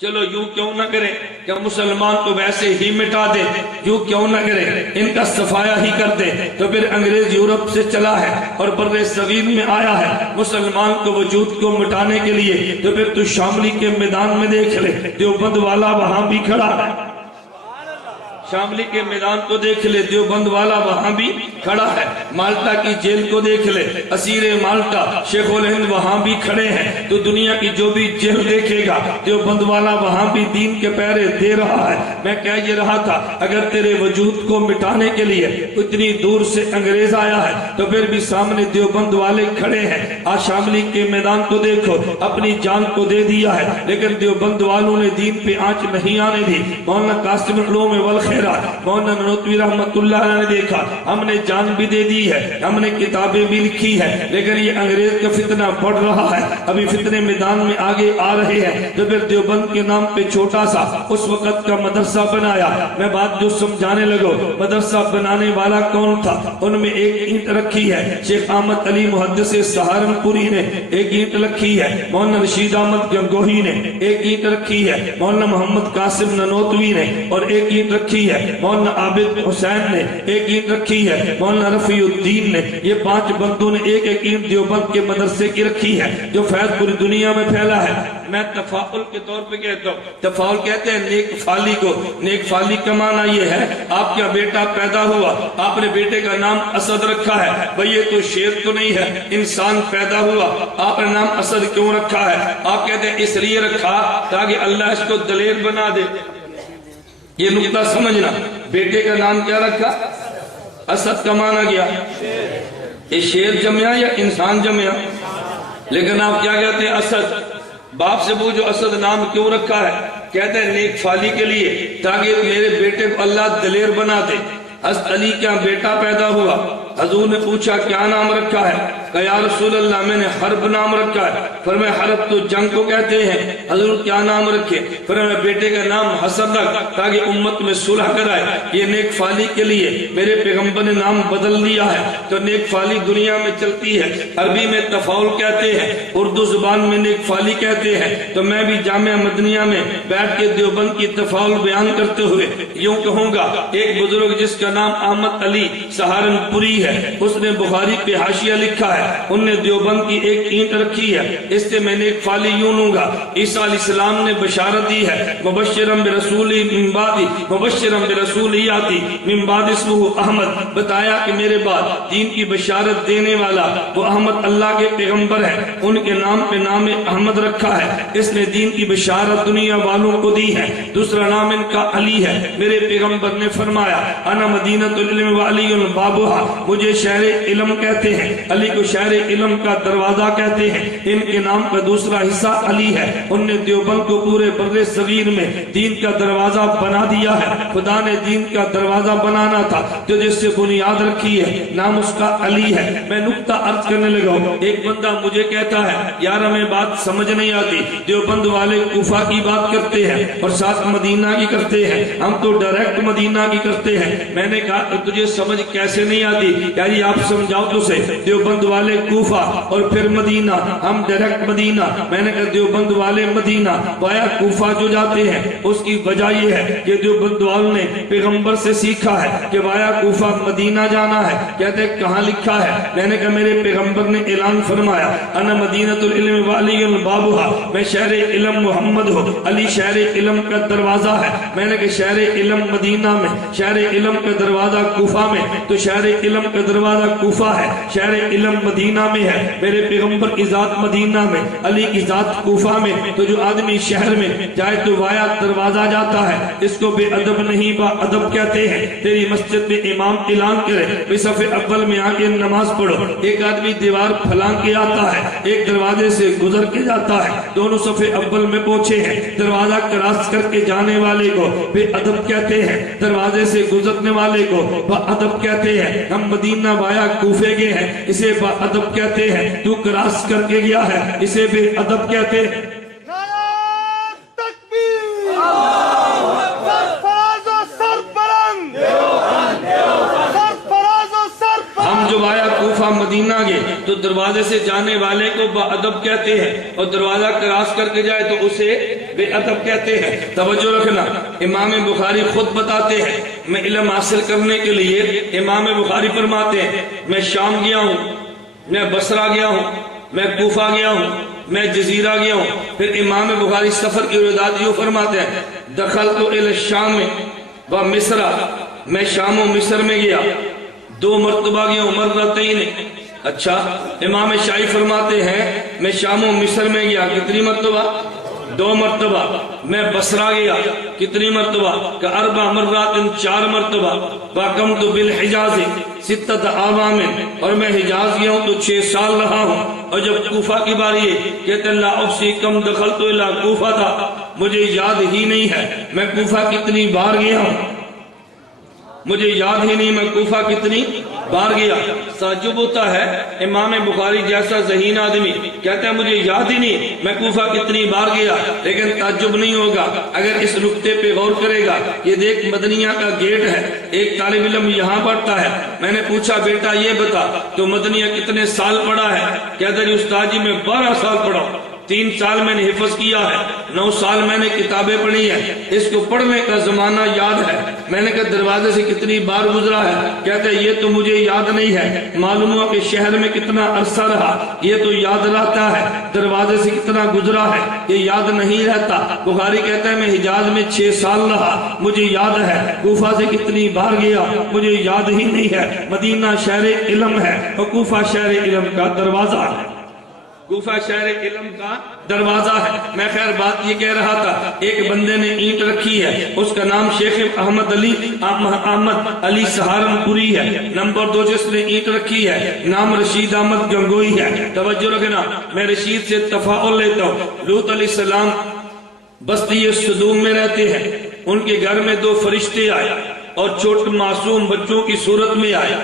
چلو یوں کیوں نہ کریں کہ مسلمان کو ویسے ہی مٹا دیں، یوں کیوں نہ کریں ان کا صفایا ہی کر دیں۔ تو پھر انگریز یورپ سے چلا ہے اور بر صغیر میں آیا ہے مسلمان کو وجود کو مٹانے کے لیے، تو پھر تو شاملی کے میدان میں دیکھ لے، دیوبند والا وہاں بھی کھڑا ہے۔ شاملی کے میدان کو دیکھ لے، دیوبند والا وہاں بھی کھڑا ہے۔ مالٹا کی جیل کو دیکھ لے، اسیر مالٹا شیخ الہند وہاں بھی کھڑے ہیں۔ تو دنیا کی جو بھی جیل دیکھے گا، دیوبند والا وہاں بھی دین کے پہرے دے رہا ہے۔ میں کہہ یہ رہا تھا اگر تیرے وجود کو مٹانے کے لیے اتنی دور سے انگریز آیا ہے تو پھر بھی سامنے دیوبند والے کھڑے ہیں۔ آج شاملی کے میدان کو دیکھو، اپنی جان کو دے دیا ہے، لیکن دیوبند والوں نے دین پہ آنچ نہیں آنے دی۔ مولانا قاسم العلوم والخیر مولانا نانوتوی رحمت اللہ علیہ نے دیکھا، ہم نے جان بھی دے دی ہے، ہم نے کتابیں بھی لکھی ہے، لیکن یہ انگریز کا فتنہ بڑھ رہا ہے، ابھی فتنے میدان میں آگے آ رہے ہیں۔ تو پھر دیوبند کے نام پہ چھوٹا سا اس وقت کا مدرسہ بنایا۔ میں بات جو سمجھانے لگو، مدرسہ بنانے والا کون تھا؟ ان میں ایک اینٹ رکھی ہے شیخ احمد علی محدث سہارنپوری نے، ایک اینٹ رکھی ہے مولانا رشید احمد گنگوہی نے، ایک اینٹ رکھی ہے مولانا محمد قاسم نانوتوی نے، اور ایک اینٹ رکھی ہے مولانا عابد حسین نے، ایک اینٹ رکھی ہے مولانا رفیع الدین نے۔ یہ 5 بندوں نے ایک ایک اینٹ دیوبند کے مدرسے کی رکھی ہے جو فیض پوری دنیا میں پھیلا ہے۔ میں تفاعل کے طور پہ کہتا ہوں، تفاعل کہتے ہیں نیک فالی کو۔ نیک فالی کا معنی یہ ہے آپ کا بیٹا پیدا ہوا، آپ نے بیٹے کا نام اسد رکھا ہے، بھئی یہ تو شیر تو نہیں ہے، انسان پیدا ہوا، آپ نے نام اسد کیوں رکھا ہے؟ آپ کہتے ہیں اس لیے رکھا تاکہ اللہ اس کو دلیر بنا دے۔ یہ نقطہ سمجھنا، بیٹے کا نام کیا رکھا؟ اسد کا معنی کیا؟ یہ شیر جمعہ یا انسان جمعہ؟ لیکن آپ کیا کہتے ہیں؟ اسد۔ باپ سے پوچھو اسد نام کیوں رکھا ہے؟ کہتے ہیں نیک فالی کے لیے، تاکہ میرے بیٹے کو اللہ دلیر بنا دے۔ حضرت علی کا بیٹا پیدا ہوا، حضور نے پوچھا کیا نام رکھا ہے؟ کہ یا رسول اللہ میں نے حرب نام رکھا ہے۔ فرمایا حرب تو جنگ کو کہتے ہیں، حضور کیا نام رکھے؟ فرمایا بیٹے کا نام حسن رکھ تاکہ امت میں صلح کرائے۔ یہ نیک فالی کے لیے میرے پیغمبر نے نام بدل دیا ہے۔ تو نیک فالی دنیا میں چلتی ہے، عربی میں تفاعل کہتے ہیں، اردو زبان میں نیک فالی کہتے ہیں۔ تو میں بھی جامعہ مدنیہ میں بیٹھ کے دیوبند کی تفاعل بیان کرتے ہوئے یوں کہوں گا، ایک بزرگ جس کا نام احمد علی سہارنپوری ہے، اس نے بخاری پہ حاشیہ لکھا ہے، ہے ان نے دیوبند کی ایک اینٹ رکھی ہے، اس سے میں نے ایک فالی یوں لوں گا۔ عیسیٰ علیہ السلام نے بشارت دی ہے مبشرم برسول من بعد مبشرم برسول یاتی من بعد اسمہ احمد، بتایا کہ میرے بعد دین کی بشارت دینے والا وہ احمد اللہ کے پیغمبر ہے، ان کے نام پہ نام احمد رکھا ہے، اس نے دین کی بشارت دنیا والوں کو دی ہے۔ دوسرا نام ان کا علی ہے، میرے پیغمبر نے فرمایا انا مدینۃ العلم وعلی بابھا، مجھے شہر علم کہتے ہیں، علی کو شہر علم کا دروازہ کہتے ہیں۔ ان کے نام کا دوسرا حصہ علی ہے، ان نے دیوبند کو پورے بر صغیر میں دین کا دروازہ بنا دیا ہے۔ خدا نے دین کا دروازہ بنانا تھا تو جس سے بنیاد رکھی ہے، نام اس کا علی ہے۔ میں نقطہ عرض کرنے لگا ہوں، ایک بندہ مجھے کہتا ہے یار ہمیں بات سمجھ نہیں آتی، دیوبند والے کوفہ کی بات کرتے ہیں اور ساتھ مدینہ کی کرتے ہیں، ہم تو ڈائریکٹ مدینہ کی کرتے ہیں۔ میں نے کہا کہ تجھے سمجھ کیسے نہیں آتی؟ یعنی آپ سمجھاؤ تو سے، دیوبند والے کوفہ اور پھر مدینہ، ہم ڈائریکٹ مدینہ۔ میں نے کہا دیوبند والے مدینہ وایا کوفہ جو جاتے ہیں اس کی وجہ یہ ہے کہ دیوبند والوں نے پیغمبر سے سیکھا ہے کہ وایا کوفہ مدینہ جانا ہے۔ کہتے کہاں لکھا ہے؟ میں نے کہا میرے پیغمبر نے اعلان فرمایا انا مدینۃ العلم وعلی بابھا، میں شہر علم محمد ہوں، علی شہر علم کا دروازہ ہے۔ میں نے کہا شہر علم مدینہ میں، شہر علم کا دروازہ کوفہ میں، تو شہر علم کا دروازہ کوفہ ہے، شہر علم مدینہ میں ہے، میرے پیغمبر کی ذات مدینہ میں، علی کی ذات کوفہ میں۔ تو جو آدمی شہر میں جائے تو وایا دروازہ جاتا ہے، اس کو بے ادب نہیں با ادب کہتے ہیں۔ تیری مسجد میں امام اعلان کرے صف اول میں آ کے نماز پڑھو، ایک آدمی دیوار پھلان کے آتا ہے، ایک دروازے سے گزر کے جاتا ہے، دونوں صف اول میں پہنچے ہیں، دروازہ کراس کر کے جانے والے کو بے ادب کہتے ہیں، دروازے سے گزرنے والے کو با ادب کہتے ہیں۔ ہم مدینہ وایا کوفے گئے ہیں، اسے با ادب کہتے ہیں، تو کراس کر کے گیا ہے، اسے بے ادب کہتے ہیں۔ ہم جو آیا کوفہ مدینہ گئے تو دروازے سے جانے والے کو با ادب کہتے ہیں، اور دروازہ کراس کر کے جائے تو اسے بے ادب کہتے ہیں۔ توجہ رکھنا، امام بخاری خود بتاتے ہیں، میں علم حاصل کرنے کے لیے امام بخاری فرماتے ہیں میں شام گیا ہوں، میں بصرہ گیا ہوں، میں کوفہ گیا ہوں، میں جزیرہ گیا ہوں۔ پھر امام بخاری سفر کی روایت یوں فرماتے ہیں دخلت الی الشام و مصر، میں شام و مصر میں گیا، 2 مرتبہ گیا ہوں، مرتين۔ اچھا، امام شافعی فرماتے ہیں میں شام و مصر میں گیا، کتنی مرتبہ؟ 2 مرتبہ۔ میں بصرہ گیا، کتنی مرتبہ؟ کہ 4 مرات، 4 مرتبہ۔ وَقَمْتُ بِالْحِجَازِ 6 عام، اور میں حجاز گیا ہوں تو 6 سال رہا ہوں۔ اور جب کوفہ کی باری ہے کہتے اللہ افسی کم دخلت الی کوفہ تھا، مجھے یاد ہی نہیں ہے میں کوفہ کتنی بار گیا ہوں، مجھے یاد ہی نہیں میں کوفہ کتنی بار گیا۔ تعجب ہوتا ہے امام بخاری جیسا ذہین آدمی کہتا ہے مجھے یاد ہی نہیں میں کوفہ کتنی بار گیا، لیکن تعجب نہیں ہوگا اگر اس نقطے پہ غور کرے گا۔ یہ دیکھ مدنیہ کا گیٹ ہے، ایک طالب علم یہاں پڑھتا ہے، میں نے پوچھا بیٹا یہ بتا تو مدنیہ کتنے سال پڑھا ہے؟ کہتا ہے استاد جی میں 12 سال پڑھا، 3 سال میں نے حفظ کیا ہے، 9 سال میں نے کتابیں پڑھی ہیں، اس کو پڑھنے کا زمانہ یاد ہے۔ میں نے کہا دروازے سے کتنی بار گزرا ہے؟ کہتے ہیں یہ تو مجھے یاد نہیں ہے، معلوم ہوا کہ شہر میں کتنا عرصہ رہا یہ تو یاد رہتا ہے، دروازے سے کتنا گزرا ہے یہ یاد نہیں رہتا۔ بخاری کہتا ہے میں حجاز میں 6 سال رہا، مجھے یاد ہے، کوفہ سے کتنی بار گیا مجھے یاد ہی نہیں ہے۔ مدینہ شہر علم ہے اور کوفہ شہر علم کا دروازہ ہے، کوفہ شہر علم کا دروازہ ہے۔ میں خیر بات یہ کہہ رہا تھا، ایک بندے نے اینٹ رکھی ہے، اس کا نام شیخ احمد علی سہارنپوری ہے۔ نمبر 2 جس نے اینٹ رکھی ہے نام رشید احمد گنگوئی ہے۔ توجہ رکھنا، میں رشید سے تفاعل لیتا ہوں۔ لوط علیہ السلام بستی صدوم میں رہتے ہیں، ان کے گھر میں 2 فرشتے آئے اور چھوٹے معصوم بچوں کی صورت میں آئے،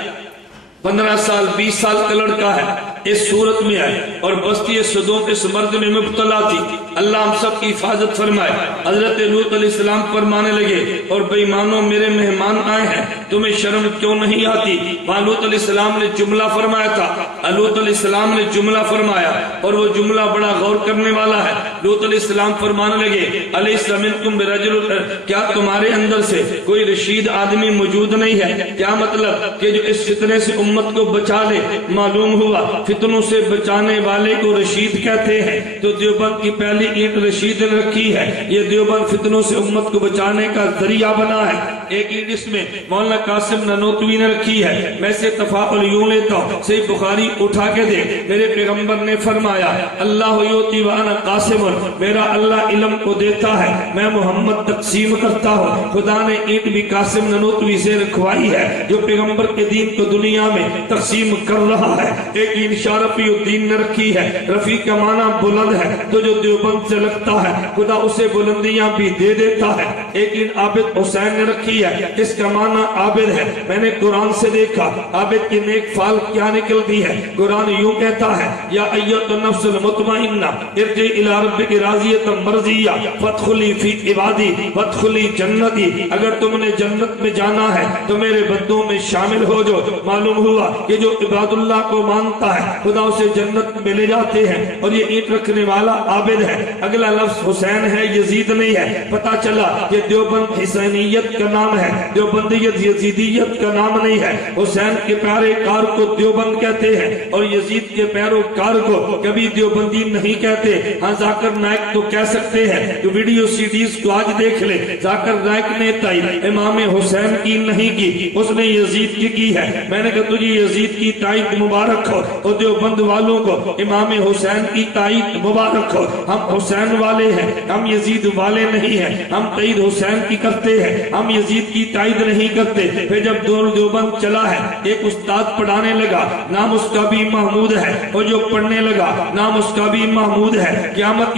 15 سال 20 سال کا لڑکا ہے، اس صورت میں آئے اور بستی صدوم اس مرد میں مبتلا تھی۔ اللہ ہم سب کی حفاظت فرمائے۔ حضرت لوط علیہ السلام فرمانے لگے اور بے ایمانوں میرے مہمان آئے ہیں، تمہیں شرم کیوں نہیں آتی؟ وہاں لوط علیہ السلام نے جملہ فرمایا تھا، لوط علیہ السلام نے جملہ فرمایا اور وہ جملہ بڑا غور کرنے والا ہے۔ لوط علیہ السلام فرمانے لگے الیس منکم برجل، کیا تمہارے اندر سے کوئی رشید آدمی موجود نہیں ہے؟ کیا مطلب کہ جو اس فتنے سے امت کو بچا لے؟ معلوم ہوا فتنوں سے بچانے والے کو رشید کہتے ہیں، تو دیوبند کی پہلی اینٹ رشید نے رکھی ہے۔ یہ دیوبند فتنوں سے امت کو بچانے کا ذریعہ بنا ہے۔ ایک اینٹ اس میں مولانا قاسم نانوتوی نے رکھی ہے۔ میں سے تفاعل یوں لیتا ہوں، صحیح بخاری اٹھا کے دے، میرے پیغمبر نے فرمایا اللہ یوتی وانا قاسم، میرا اللہ علم کو دیتا ہے، میں محمد تقسیم کرتا ہوں۔ خدا نے اینٹ بھی قاسم نانوتوی سے رکھوائی ہے جو پیغمبر کے دین کو دنیا میں تقسیم کر رہا ہے۔ ایک اینٹ شاہ رفیع الدین نے رکھی ہے، رفیع کا معنی بلند ہے، تو جو دیوبند سے لگتا ہے خدا اسے بلندیاں بھی دے دیتا ہے۔ ایک اینٹ عابد حسین نے رکھی ہے، اس کا معنی عابد ہے۔ میں نے قرآن سے دیکھا عابد کی نیک فعل کیا نکلتی ہے۔ قرآن یوں کہتا ہے یا ایت النفس المطمئنہ ارجعی الی ربک راضیۃ مرضیہ فادخلی فی عبادی وادخلی جنتی، اگر تم نے جنت میں جانا ہے تو میرے بندوں میں شامل ہو جو۔ معلوم ہوا کہ جو عباد اللہ کو مانتا ہے خدا اسے جنت میں لے جاتے ہیں، اور یہ اینٹ رکھنے والا عابد ہے۔ اگلا لفظ حسین ہے، یزید نہیں ہے۔ پتا چلا کہ دیوبند حسینیت کا نام ہے، دیوبندیت یزیدیت کا نام نہیں ہے۔ حسین کے پیارے کار کو دیوبند کہتے ہیں اور یزید کے پیروکار کو کبھی دیوبندی نہیں کہتے۔ ہاں ذاکر نائک تو کہہ سکتے ہیں، تو ویڈیو سیڈیز کو آج دیکھ لے، ذاکر نائک نے تائید امام حسین کی نہیں کی، اس نے یزید کی ہے۔ میں نے کہا تجھے یزید کی تائید مبارک ہو، اور دیوبند والوں کو امام حسین کی تائید مبارک ہو۔ ہم حسین والے ہیں، ہم یزید والے نہیں ہیں۔ ہم تائید حسین کی کرتے ہیں، ہم یزید کی تائید نہیں کرتے۔ پھر جب دیوبند چلا ہے، ایک استاد پڑھانے لگا، نام اس کا بھی محمود ہے، اور جو پڑھنے لگا نام اس کا بھی محمود ہے۔ قیامت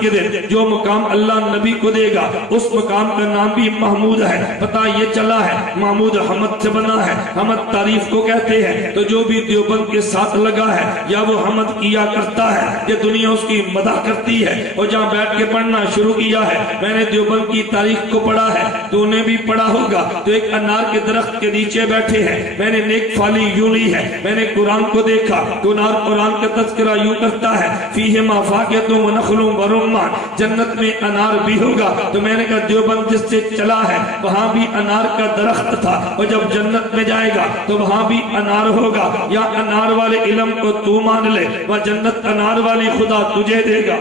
کے دن جو مقام اللہ نبی کو دے گا اس مقام کا نام بھی محمود ہے۔ پتہ یہ چلا ہے محمود حمد سے بنا ہے، حمد تعریف کو کہتے ہیں۔ تو جو بھی دیوبند کے ساتھ لگا ہے یا وہ حمد کیا کرتا ہے یا دنیا اس کی مدح کرتی ہے، اور جہاں بیٹھ کے پڑھنا شروع کیا ہے، میں نے دیوبند کی تاریخ کو پڑھا ہے، تو نے بھی پڑھا ہوگا۔ تو ایک انار کے درخت کے نیچے بیٹھے ہیں، میں نے نیک فالی یوں لی ہے۔ میں نے قرآن کو دیکھا، قرآن کا تذکرہ یوں کرتا ہے فیہما فاکہۃ ونخل ورمان، جنت میں انار بھی ہوگا۔ تو میں نے کہا دیوبند جس سے چلا ہے وہاں بھی انار کا درخت تھا، اور جب جنت میں جائے گا تو وہاں بھی انار ہوگا۔ یا انار والے علم کو تو مان لے، وہ جنت انار والی خدا تجھے دے گا۔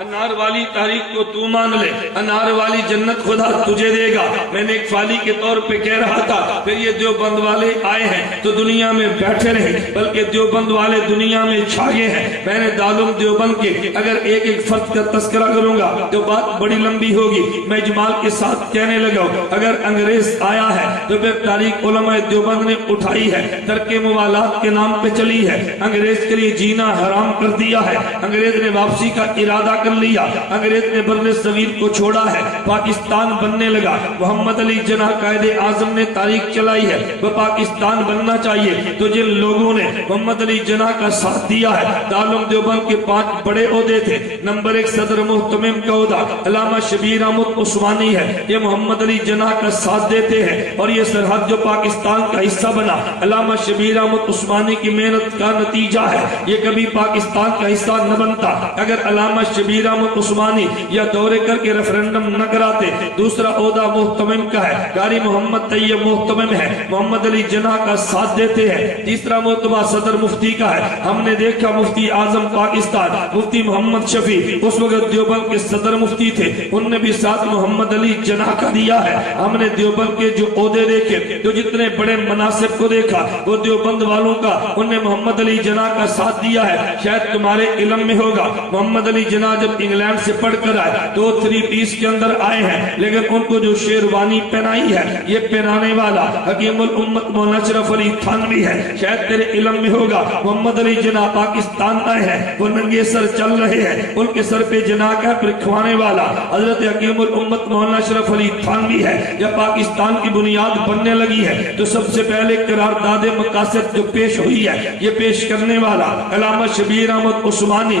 انار والی تاریخ کو تو مان لے، انار والی جنت خدا تجھے دے گا۔ میں نے ایک فالی کے طور پہ کہہ رہا تھا، پھر یہ دیوبند والے آئے ہیں تو دنیا میں بیٹھے رہے، بلکہ دیوبند والے دنیا میں چھاگے ہیں۔ میں نے دارالعلوم دیوبند کے اگر ایک فرد کا تذکرہ کروں گا تو بات بڑی لمبی ہوگی۔ میں اجمال کے ساتھ کہنے لگا اگر انگریز آیا ہے تو پھر تاریخ علماء دیوبند نے اٹھائی ہے، ترک موالات کے نام پہ چلی ہے، انگریز کے لیے جینا حرام کر دیا ہے، انگریز نے واپسی کا ارادہ کر لیا، انگریز نے برِ صغیر کو چھوڑا ہے، پاکستان بننے لگا۔ محمد علی جناح قائد اعظم نے تاریخ چلائی ہے، وہ پاکستان بننا چاہیے۔ تو جن لوگوں نے محمد علی جناح کا ساتھ دیا ہے، دارالعلوم دیوبند کے 5 بڑے عہدے تھے۔ نمبر 1 صدر محتمم کا عہدہ علامہ شبیر احمد عثمانی ہے، یہ محمد علی جناح کا ساتھ دیتے ہیں، اور یہ سرحد جو پاکستان کا حصہ بنا علامہ شبیر احمد عثمانی کی محنت کا نتیجہ ہے۔ یہ کبھی پاکستان کا حصہ نہ بنتا اگر علامہ شبیر احمد عثمانی یا دورے کر کے ریفرنڈم نہ کراتے۔ دوسرا عہدہ محتمم کا ہے، قاری محمد طیب محتمم ہے، محمد علی جناح کا ساتھ دیتے ہیں۔ تیسرا مرتبہ صدر مفتی کا ہے، ہم نے دیکھا مفتی اعظم پاکستان مفتی محمد شفیع اس وقت دیوبند کے صدر مفتی تھے، ان نے بھی ساتھ محمد علی جناح کا دیا ہے۔ ہم نے دیوبند کے جو عہدے دیکھے، جو جتنے بڑے مناصب کو دیکھا، وہ دیوبند والوں کا ان نے محمد علی جناح کا ساتھ دیا ہے۔ شاید تمہارے علم میں ہوگا محمد علی جناح جب انگلینڈ سے پڑھ کر آئے تو 3 پیس کے اندر آئے ہیں، لیکن ان کو جو شیروانی پہنائی ہے یہ پہنانے والا حکیم الامت مولانا اشرف علی تھانوی ہے۔ شاید تیرے علم میں ہوگا محمد علی جناح پاکستان آئے ہیں، وہ ننگے سر چل رہے ہیں، ان کے سر پہ جناح کا رکھوانے والا حضرت حکیم الامت مولانا اشرف علی تھانوی ہے۔ جب پاکستان کی بنیاد بننے لگی ہے تو سب سے پہلے قرارداد مقاصد جو پیش ہوئی ہے یہ پیش کرنے والا علامہ شبیر احمد عثمانی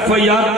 FIR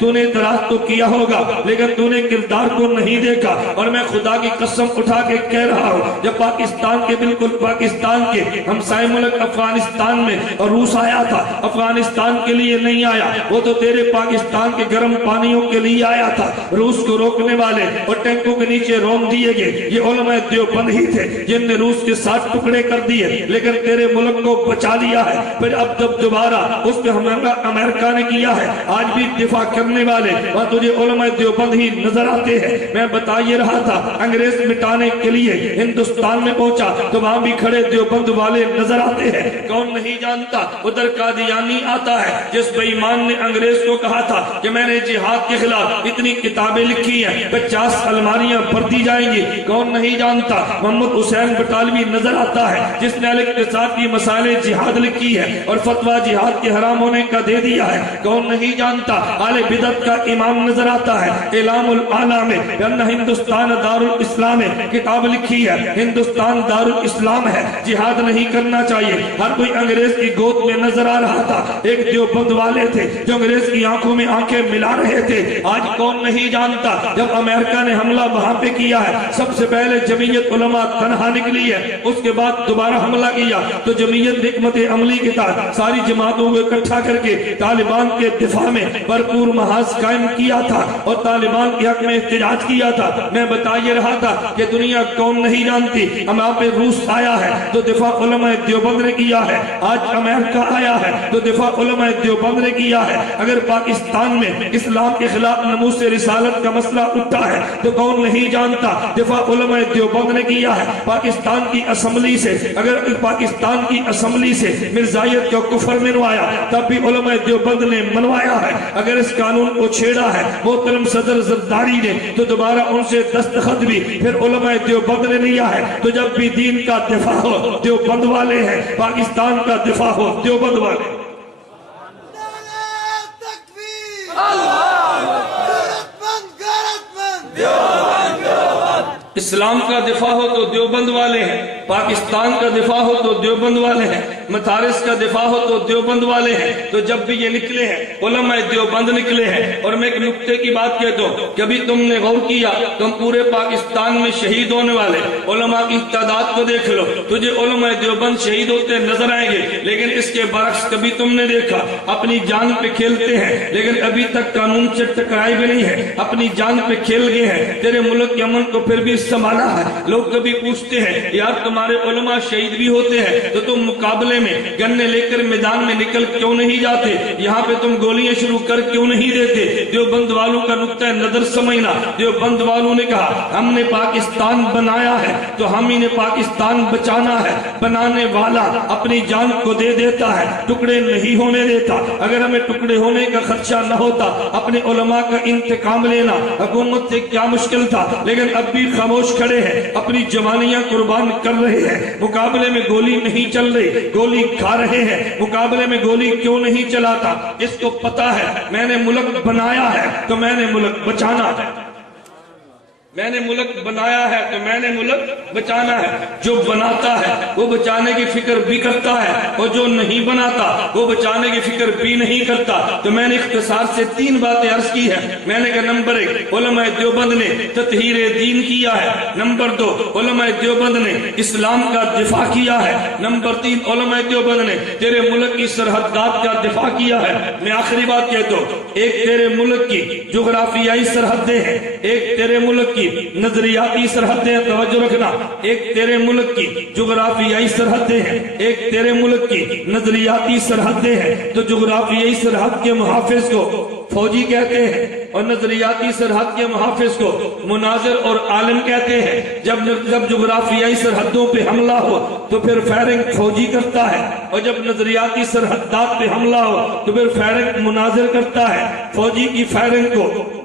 تو نے اعتراض تو کیا ہوگا لیکن تو نے کردار کو نہیں دیکھا. اور میں خدا کی قسم اٹھا کے کہہ رہا ہوں جب پاکستان کے بالکل پاکستان کے ہمسائے ملک افغانستان میں اور روس آیا تھا, افغانستان کے لیے نہیں آیا, وہ تو تیرے پاکستان کے گرم پانیوں کے لیے آیا تھا. روس کو روکنے والے اور ٹینکوں کے نیچے روم دیے گئے یہ علماء دیوبند ہی تھے جن نے روس کے ساتھ ٹکڑے کر دیے لیکن تیرے ملک کو بچا لیا ہے. پھر اب جب دوبارہ اس پہ امریکہ نے کیا ہے آج بھی دفاع کرنے والے اور تجھے علماء دیوبند ہی نظر آتے ہیں. میں بتا یہ رہا تھا انگریز مٹانے کے لیے ہندوستان میں پہنچا تو وہاں بھی کھڑے دیوبند والے نظر آتے ہیں. کون نہیں جانتا ادھر قادیانی آتا ہے جس بے ایمان نے انگریز کو کہا تھا کہ میں نے جہاد کے خلاف اتنی کتابیں لکھی ہیں 50 الماریاں بھر دی جائیں گی. کون نہیں جانتا محمد حسین بٹالوی نظر آتا ہے جس نے الاقتصاد کی مسائل جہاد لکھی ہے اور فتویٰ جہاد کے حرام ہونے کا دے دیا ہے. کون نہیں جانتا اہل بدعت کا امام نظر آتا ہے اعلام العالم میں ہندوستان دار الاسلام ہے کتاب لکھی ہے ہندوستان دار الاسلام ہے جہاد نہیں کرنا چاہیے. ہر کوئی انگریز کی گود میں نظر آ رہا تھا. ایک دیوبند والے تھے جو انگریز کی آنکھوں میں آنکھیں ملا رہے تھے. آج کون نہیں جانتا جب امریکہ نے حملہ وہاں پہ کیا ہے سب سے پہلے جمعیت علماء تنہا نکلی ہے, اس کے بعد دوبارہ حملہ کیا تو جمعیت حکمت عملی کے تحت ساری جماعتوں کو اکٹھا کر کے طالبان کے دفاع میں بھرپور محاذ قائم کیا تھا اور طالبان کے حق میں احتجاج کیا تھا. میں بتا یہ رہا تھا کہ دنیا کون نہیں جانتی ہم آپ پہ روس آیا ہے تو دفاع علماء دیوبند نے کیا ہے. آج امریکہ آیا ہے تو دفاع علماء دیوبند نے کیا ہے. اگر پاکستان میں اسلام کے خلاف ناموس رسالت کا مسئلہ اٹھا ہے تو کون نہیں جانتا دفاع علماء دیوبند نے کیا ہے. پاکستان کی اسمبلی سے اگر پاکستان کی اسمبلی سے مرزائیت کا کفر منوایا تب بھی علماء دیوبند نے منوایا ہے. اگر اس قانون کو چھیڑا ہے محترم صدر زرداری نے تو دوبارہ ان سے دستخط بھی پھر علماء دیوبند نے لیا ہے. تو جب بھی دین کا دفاع ہو دیوبند والے ہیں, پاکستان کا دفاع ہو دیوبند والے. اسلام کا دفاع ہو تو دیوبند والے ہیں, پاکستان کا دفاع ہو تو دیوبند والے ہیں, مدارس کا دفاع ہو تو دیوبند والے ہیں. تو جب بھی یہ نکلے ہیں علماء دیوبند نکلے ہیں. اور میں ایک نکتے کی بات کہتا ہوں, کبھی تم نے غور کیا تم پورے پاکستان میں شہید ہونے والے علماء کی تعداد کو دیکھ لو, تجھے علماء دیوبند شہید ہوتے نظر آئیں گے. لیکن اس کے برعکس کبھی تم نے دیکھا اپنی جان پہ کھیلتے ہیں لیکن ابھی تک قانون سے ٹکرائی بھی نہیں ہے, اپنی جان پہ کھیل گئے ہیں. تیرے ملک کے امن کو پھر بھی سنبھالا ہے. لوگ کبھی پوچھتے ہیں یار تمہارے علماء شہید بھی ہوتے ہیں تو تم مقابلے میں گنے لے کر میدان میں نکل کیوں نہیں جاتے, یہاں پہ تم گولیاں شروع کر کیوں نہیں دیتے. دیوبند والوں کا نقطہ نظر سمجھنا. دیوبند والوں نے کہا ہم نے پاکستان بنایا ہے تو ہم ہی نے پاکستان بچانا ہے. بنانے والا اپنی جان کو دے دیتا ہے, ٹکڑے نہیں ہونے دیتا. اگر ہمیں ٹکڑے ہونے کا خدشہ نہ ہوتا اپنے علماء کا انتقام لینا حکومت سے کیا مشکل تھا. لیکن اب بھی خاموش کھڑے ہیں, اپنی جوانیاں قربان کر رہے ہیں. مقابلے میں گولی نہیں چل رہی, گولی کھا رہے ہیں. مقابلے میں گولی کیوں نہیں چلاتا, اس کو پتا ہے میں نے ملک بنایا ہے تو میں نے ملک بچانا ہے. میں نے ملک بنایا ہے تو میں نے ملک بچانا ہے. جو بناتا ہے وہ بچانے کی فکر بھی کرتا ہے اور جو نہیں بناتا وہ بچانے کی فکر بھی نہیں کرتا. تو میں نے اختصار سے 3 باتیں عرض کی ہے. میں نے کہا نمبر 1 علماء دیوبند نے تطہیر دین کیا ہے. نمبر 2 علماء دیوبند نے اسلام کا دفاع کیا ہے. نمبر 3 علماء دیوبند نے تیرے ملک کی سرحدات کا دفاع کیا ہے. میں آخری بات کہتا ہوں, ایک تیرے ملک کی جغرافیائی سرحدیں ہیں, ایک تیرے ملک کی نظریاتی سرحدیں, توجہ رکھنا, ایک تیرے ملک کی جغرافیائی سرحدیں ہیں, ایک تیرے ملک کی نظریاتی سرحدیں ہیں. تو جغرافیائی سرحد کے محافظ کو فوجی کہتے ہیں اور نظریاتی سرحد کے محافظ کو مناظر اور عالم کہتے ہیں. جب جغرافیائی سرحدوں پہ حملہ ہو تو پھر فائرنگ فوجی کرتا ہے, اور جب نظریاتی سرحدات پہ حملہ ہو تو پھر فائرنگ مناظر کرتا ہے. فوجی کی فائرنگ کو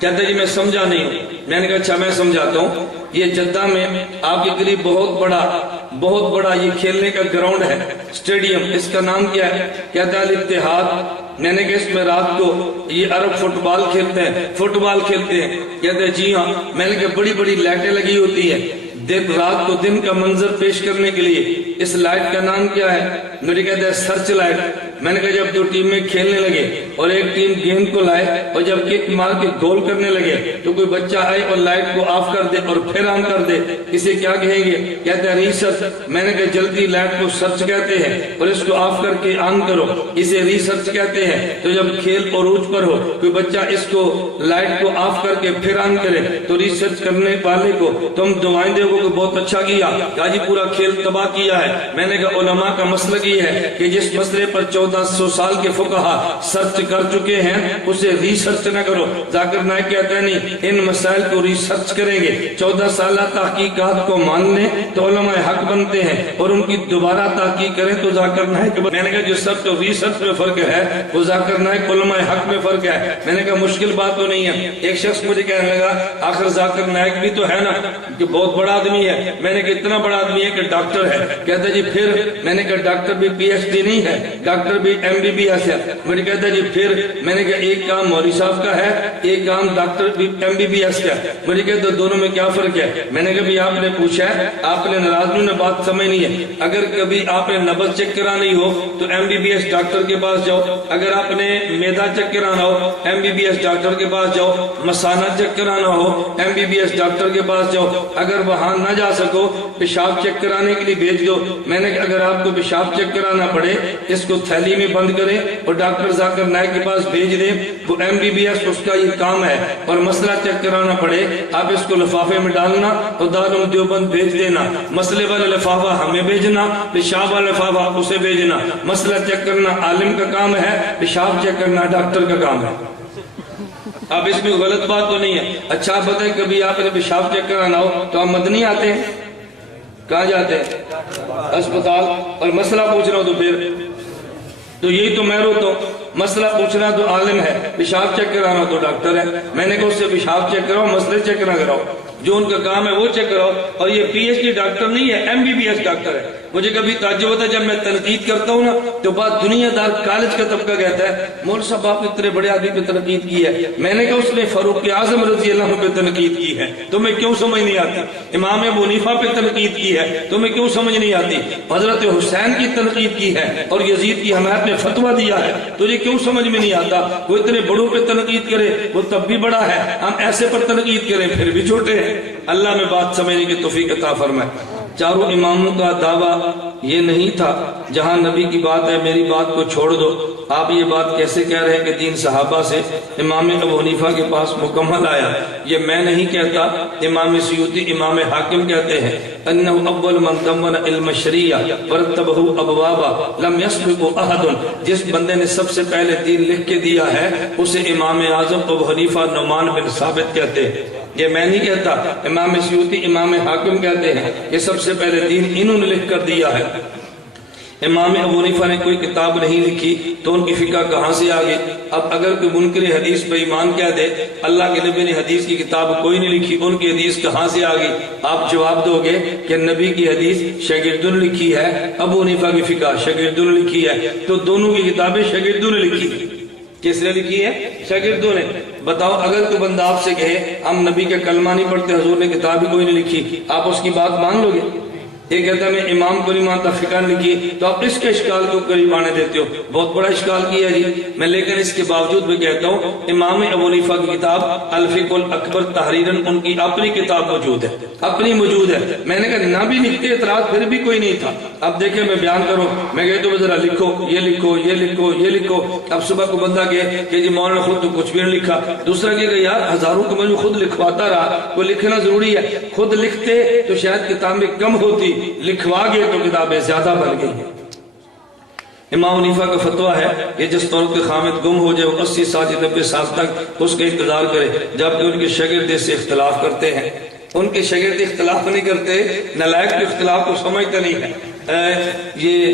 کہتا جی میں سمجھا نہیں ہوں۔ میں نے کہا اچھا میں سمجھاتا ہوں، یہ جدہ میں آپ کے قریب بہت بڑا یہ کھیلنے کا گراؤنڈ ہے، اسٹیڈیم، اس کا نام کیا ہے؟ کہتا ہے الاتحاد۔ میں نے کہا اس میں رات کو یہ عرب فٹ بال کھیلتے ہیں۔ کہتے ہیں جی ہاں۔ میں نے کہا بڑی بڑی لائٹیں لگی ہوتی ہیں رات کو دن کا منظر پیش کرنے کے لیے، اس لائٹ کا نام کیا ہے؟ میرے کہتے ہیں سرچ لائٹ۔ میں نے کہا جب دو ٹیمیں کھیلنے لگے اور ایک ٹیم گیند کو لائے اور جب کک مار کے گول کرنے لگے تو کوئی بچہ آئے اور لائٹ کو آف کر دے اور پھر آن کر دے، اسے کیا کہیں گے؟ کہتے ہیں ریسرچ۔ میں نے کہا جلدی لائٹ کو سرچ کہتے ہیں اور اس کو آف کر کے آن کرو، اسے ریسرچ کہتے ہیں۔ تو جب کھیل عروج پر ہو کوئی بچہ اس کو لائٹ کو آف کر کے پھر آن کرے تو ریسرچ کرنے والے کو تم دعائیں دے کہ بہت اچھا کیا، کہا جی پورا کھیل تباہ کیا ہے۔ میں نے کہا علماء کا مسلک یہ ہے کہ جس مسئلے پر 1400 سال کے فقہا سرچ کر چکے ہیں اسے ریسرچ نہ کرو۔ ذاکر نائک کہتے ہیں نہیں، ان مسائل کو ریسرچ کریں گے، 14 سالہ تحقیقات کو مان لیں تو علماء حق بنتے ہیں اور ان کی دوبارہ تحقیق کریں تو ذاکر نائک۔ میں نے کہا جو سرچ اور ریسرچ میں فرق ہے وہ ذاکر نائک علماء حق میں فرق ہے۔ میں نے کہا مشکل بات تو نہیں ہے۔ ایک شخص مجھے کہنے لگا آخر ذاکر نائک بھی تو ہے نا کہ بہت بڑا آدمی ہے۔ میں نے کہا اتنا بڑا آدمی ہے کہ ڈاکٹر ہے۔ کہتا جی پھر؟ میں نے کہا ڈاکٹر بھی پی ایچ ڈی نہیں ہے، ڈاکٹر بھی ایم بی بی ایس ہے۔ مجھے کہتا جی پھر؟ میں نے کہا ایک کام مولوی صاحب کا ہے، ایک کام ڈاکٹر بھی ایم بی بی ایس کا ہے۔ مجھے کہتا دونوں میں کیا فرق ہے؟ میں نے کہا بھی آپ نے پوچھا ہے، آپ نے ناراض نہیں، بات سمجھنی ہے۔ اگر کبھی آپ نے نبض چیک کرانی ہو تو M B B S doctor کے پاس جاؤ، اگر آپ نے میدا چیک کرانا ہو M B B S doctor کے پاس جاؤ، مثانہ چیک کرانا ہو M B B S doctor کے پاس جاؤ، اگر وہاں نہ جا سکو پیشاب چیک کرانے کے لیے بھیج دو۔ میں نے کہا اگر آپ کو پیشاب چیک کرانا پڑے اس کو تھیلی میں بند کریں اور ڈاکٹر ذاکر نائک کے پاس بھیج دیں، وہ ایم بی بی ایس اس کا یہ کام ہے۔ اور مسئلہ چیک کرانا پڑے آپ اس کو لفافے میں ڈالنا اور دارالعلوم دیوبند بھیج دینا، مسئلے والا لفافہ ہمیں بھیجنا، پیشاب والا لفافہ اسے بھیجنا۔ مسئلہ چیک کرنا عالم کا کام ہے، پیشاب چیک کرنا ڈاکٹر کا کام ہے۔ اب اس میں غلط بات تو نہیں ہے۔ اچھا آپ بتائیں کبھی آپ نے پیشاب چیک کرانا ہو تو آپ مدنی آتے ہیں؟ کہاں جاتے ہیں؟ اسپتال۔ اور مسئلہ پوچھنا ہو تو پھر تو یہی تو میں روتا ہوں۔ مسئلہ پوچھنا تو عالم ہے، پیشاب چیک کرانا تو ڈاکٹر ہے۔ میں نے کہا اس سے پیشاب چیک کراؤ، مسئلے چیک نہ کراؤ، جو ان کا کام ہے وہ چیک کراؤ۔ اور یہ پی ایچ ڈی ڈاکٹر نہیں ہے، M B B S doctor ہے۔ مجھے کبھی تعجب ہوتا ہے جب میں تنقید کرتا ہوں نا تو بات دنیا دار کالج کا طبقہ کہتا ہے مولوی صاحب آپ نے اتنے بڑے آدمی پہ تنقید کی ہے۔ میں نے کہا اس نے فاروق اعظم رضی اللہ عنہ پہ تنقید کی ہے، تمہیں کیوں سمجھ نہیں آتی؟ امام ابو حنیفہ پہ تنقید کی ہے، تمہیں کیوں سمجھ نہیں آتی؟ حضرت حسین کی تنقید کی ہے اور یزید کی حمایت میں فتویٰ دیا ہے، تجھے کیوں سمجھ میں نہیں آتا؟ وہ اتنے بڑوں پہ تنقید کرے وہ تب بھی بڑا ہے، ہم ایسے پر تنقید کریں پھر بھی چھوٹے ہیں۔ اللہ میں بات سمجھنے کی توفیق عطا فرمائے۔ چاروں اماموں کا دعویٰ یہ نہیں تھا جہاں نبی کی بات ہے میری بات کو چھوڑ دو۔ آپ یہ بات کیسے کہہ رہے ہیں کہ دین صحابہ سے امام ابو حنیفہ کے پاس مکمل آیا؟ یہ میں نہیں کہتا، امام سیوطی امام حاکم کہتے ہیں انہ اول من دون علم الشریعہ ورتبہ ابوابا لم یسبق احد۔ جس بندے نے سب سے پہلے دین لکھ کے دیا ہے اسے امام اعظم ابو حنیفہ نعمان بن ثابت کہتے ہیں۔ یہ میں نہیں کہتا، امام سیوطی امام حاکم کہتے ہیں یہ سب سے پہلے دین انہوں نے لکھ کر دیا ہے۔ امام ابو حنیفہ نے کوئی کتاب نہیں لکھی تو ان کی فقہ کہاں سے آ گئی؟ اب اگر کوئی منکر حدیث پہ ایمان کہہ دے اللہ کے نبی نے حدیث کی کتاب کوئی نہیں لکھی، ان کی حدیث کہاں سے آ گئی؟ آپ جواب دو گے کہ نبی کی حدیث شاگردوں نے لکھی ہے، ابو حنیفہ کی فقہ شاگردوں نے لکھی ہے، تو دونوں کی کتابیں شاگردوں نے لکھی۔ کس نے لکھی ہے؟ شاگردوں نے۔ بتاؤ اگر کوئی بندہ آپ سے کہے ہم نبی کا کلمہ نہیں پڑھتے، حضور نے کتاب بھی کوئی نہیں لکھی، آپ اس کی بات مان لو گے؟ یہ کہتا ہے میں امام کو نہیں مانتا، فقہ نے لکھی، تو آپ اس کے اشکال کو قریب آنے دیتے ہو؟ بہت بڑا اشکال کیا جی میں، لیکن اس کے باوجود بھی کہتا ہوں امام ابو حنیفہ کی کتاب الفقہ الاکبر تحریراً ان کی اپنی کتاب موجود ہے، اپنی موجود ہے۔ میں نے کہا نہ بھی لکھتے اعتراض پھر بھی کوئی نہیں تھا۔ اب دیکھیں میں بیان کروں، میں کہتا ہوں ذرا لکھو، یہ لکھو، یہ لکھو، یہ لکھو۔ اب صبح کو بندہ کہے کہ جی مولانا خود تو کچھ بھی نہیں لکھا، دوسرا کہے کہ یار ہزاروں کو میں خود لکھواتا رہا، وہ لکھنا ضروری ہے۔ خود لکھتے تو شاید کتابیں کم ہوتی، لکھوا گئے تو کتابیں زیادہ بن گئی۔ امام حنیفہ کا فتویٰ ہے کہ جس طور کے خامد گم ہو جائے وہ 80 سال یا 90 سال تک اس کا انتظار کرے، جبکہ ان کے شاگرد سے اختلاف کرتے ہیں۔ ان کے شاگرد اختلاف نہیں کرتے، نالائق کے اختلاف کو سمجھتے نہیں ہے۔ یہ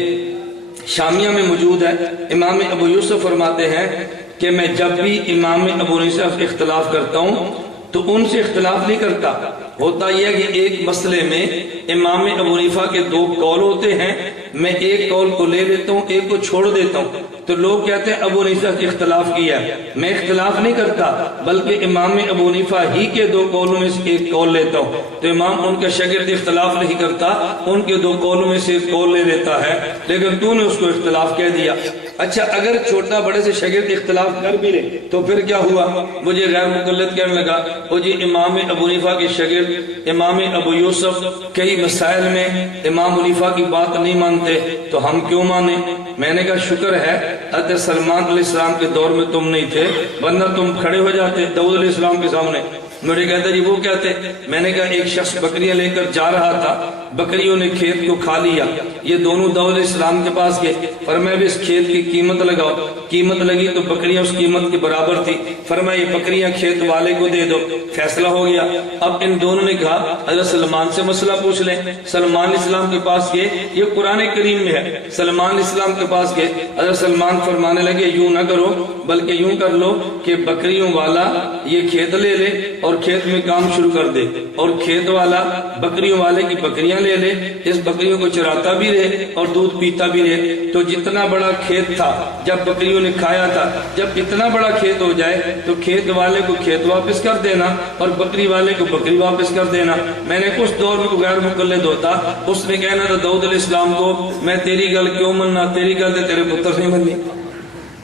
شامیہ میں موجود ہے۔ امام ابو یوسف فرماتے ہیں کہ میں جب بھی امام ابو حنیفہ سے اختلاف کرتا ہوں تو ان سے اختلاف نہیں کرتا. ہوتا یہ ہے کہ ایک مسئلے میں امام ابو حنیفہ کے دو قول ہوتے ہیں، میں ایک قول کو لے لیتا ہوں، ایک کو چھوڑ دیتا ہوں. تو لوگ کہتے ہیں ابو حنیفہ سے اختلاف کیا ہے. میں اختلاف نہیں کرتا، بلکہ امام ابو حنیفہ ہی کے دو قولوں میں سے ایک قول لیتا ہوں. تو امام ان کا شاگرد اختلاف نہیں کرتا، ان کے دو قولوں میں سے ایک قول لے لیتا ہے، لیکن تو نے اس کو اختلاف کہہ دیا. اچھا، اگر چھوٹا بڑے سے شاگرد اختلاف کر بھی لے تو پھر کیا ہوا؟ مجھے غیر مقلد کہنے لگا وہ جی امام ابو حنیفہ کے شاگرد امام ابو یوسف کئی مسائل میں امام حنیفہ کی بات نہیں مانتے تو ہم کیوں مانیں؟ میں نے کہا شکر ہے حضرت سلمان علیہ السلام کے دور میں تم نہیں تھے، ورنہ تم کھڑے ہو جاتے داؤد علیہ السلام کے سامنے. مجھے کہتا جی وہ کہتے. میں نے کہا ایک شخص بکریاں لے کر جا رہا تھا، بکریوں نے کھیت کو کھا لیا. یہ دونوں داؤد علیہ السلام کے پاس گئے، فرمایا بھی اس کھیت کی قیمت لگاؤ. قیمت لگی تو بکریاں اس قیمت کے برابر تھی. فرمایا یہ بکریاں کھیت والے کو دے دو. فیصلہ ہو گیا. اب ان دونوں نے کہا حضرت سلمان سے مسئلہ پوچھ لیں. سلمان علیہ السلام کے پاس گئے، یہ قرآن کریم میں ہے. سلمان علیہ السلام کے پاس گئے، حضرت سلمان فرمانے لگے یوں نہ کرو بلکہ یوں کر لو کہ بکریوں والا یہ کھیت لے لے اور کھیت میں کام شروع کر دے، اور کھیت والا بکریوں والے کی بکریاں لے لے، اس بکریوں کو چراتا بھی رہے اور دودھ پیتا بھی رہے. تو جتنا بڑا کھیت تھا جب بکریوں نے کھایا تھا، جب اتنا بڑا کھیت ہو جائے تو کھیت والے کو کھیت واپس کر دینا اور بکری والے کو بکری واپس کر دینا. میں نے اس دور میں غیر مقلد ہوتا، اس نے کہنا تھا داؤد علیہ السلام کو میں تیری گل کیوں مننا، تیری گل تے تیرے پتر نہیں مننی.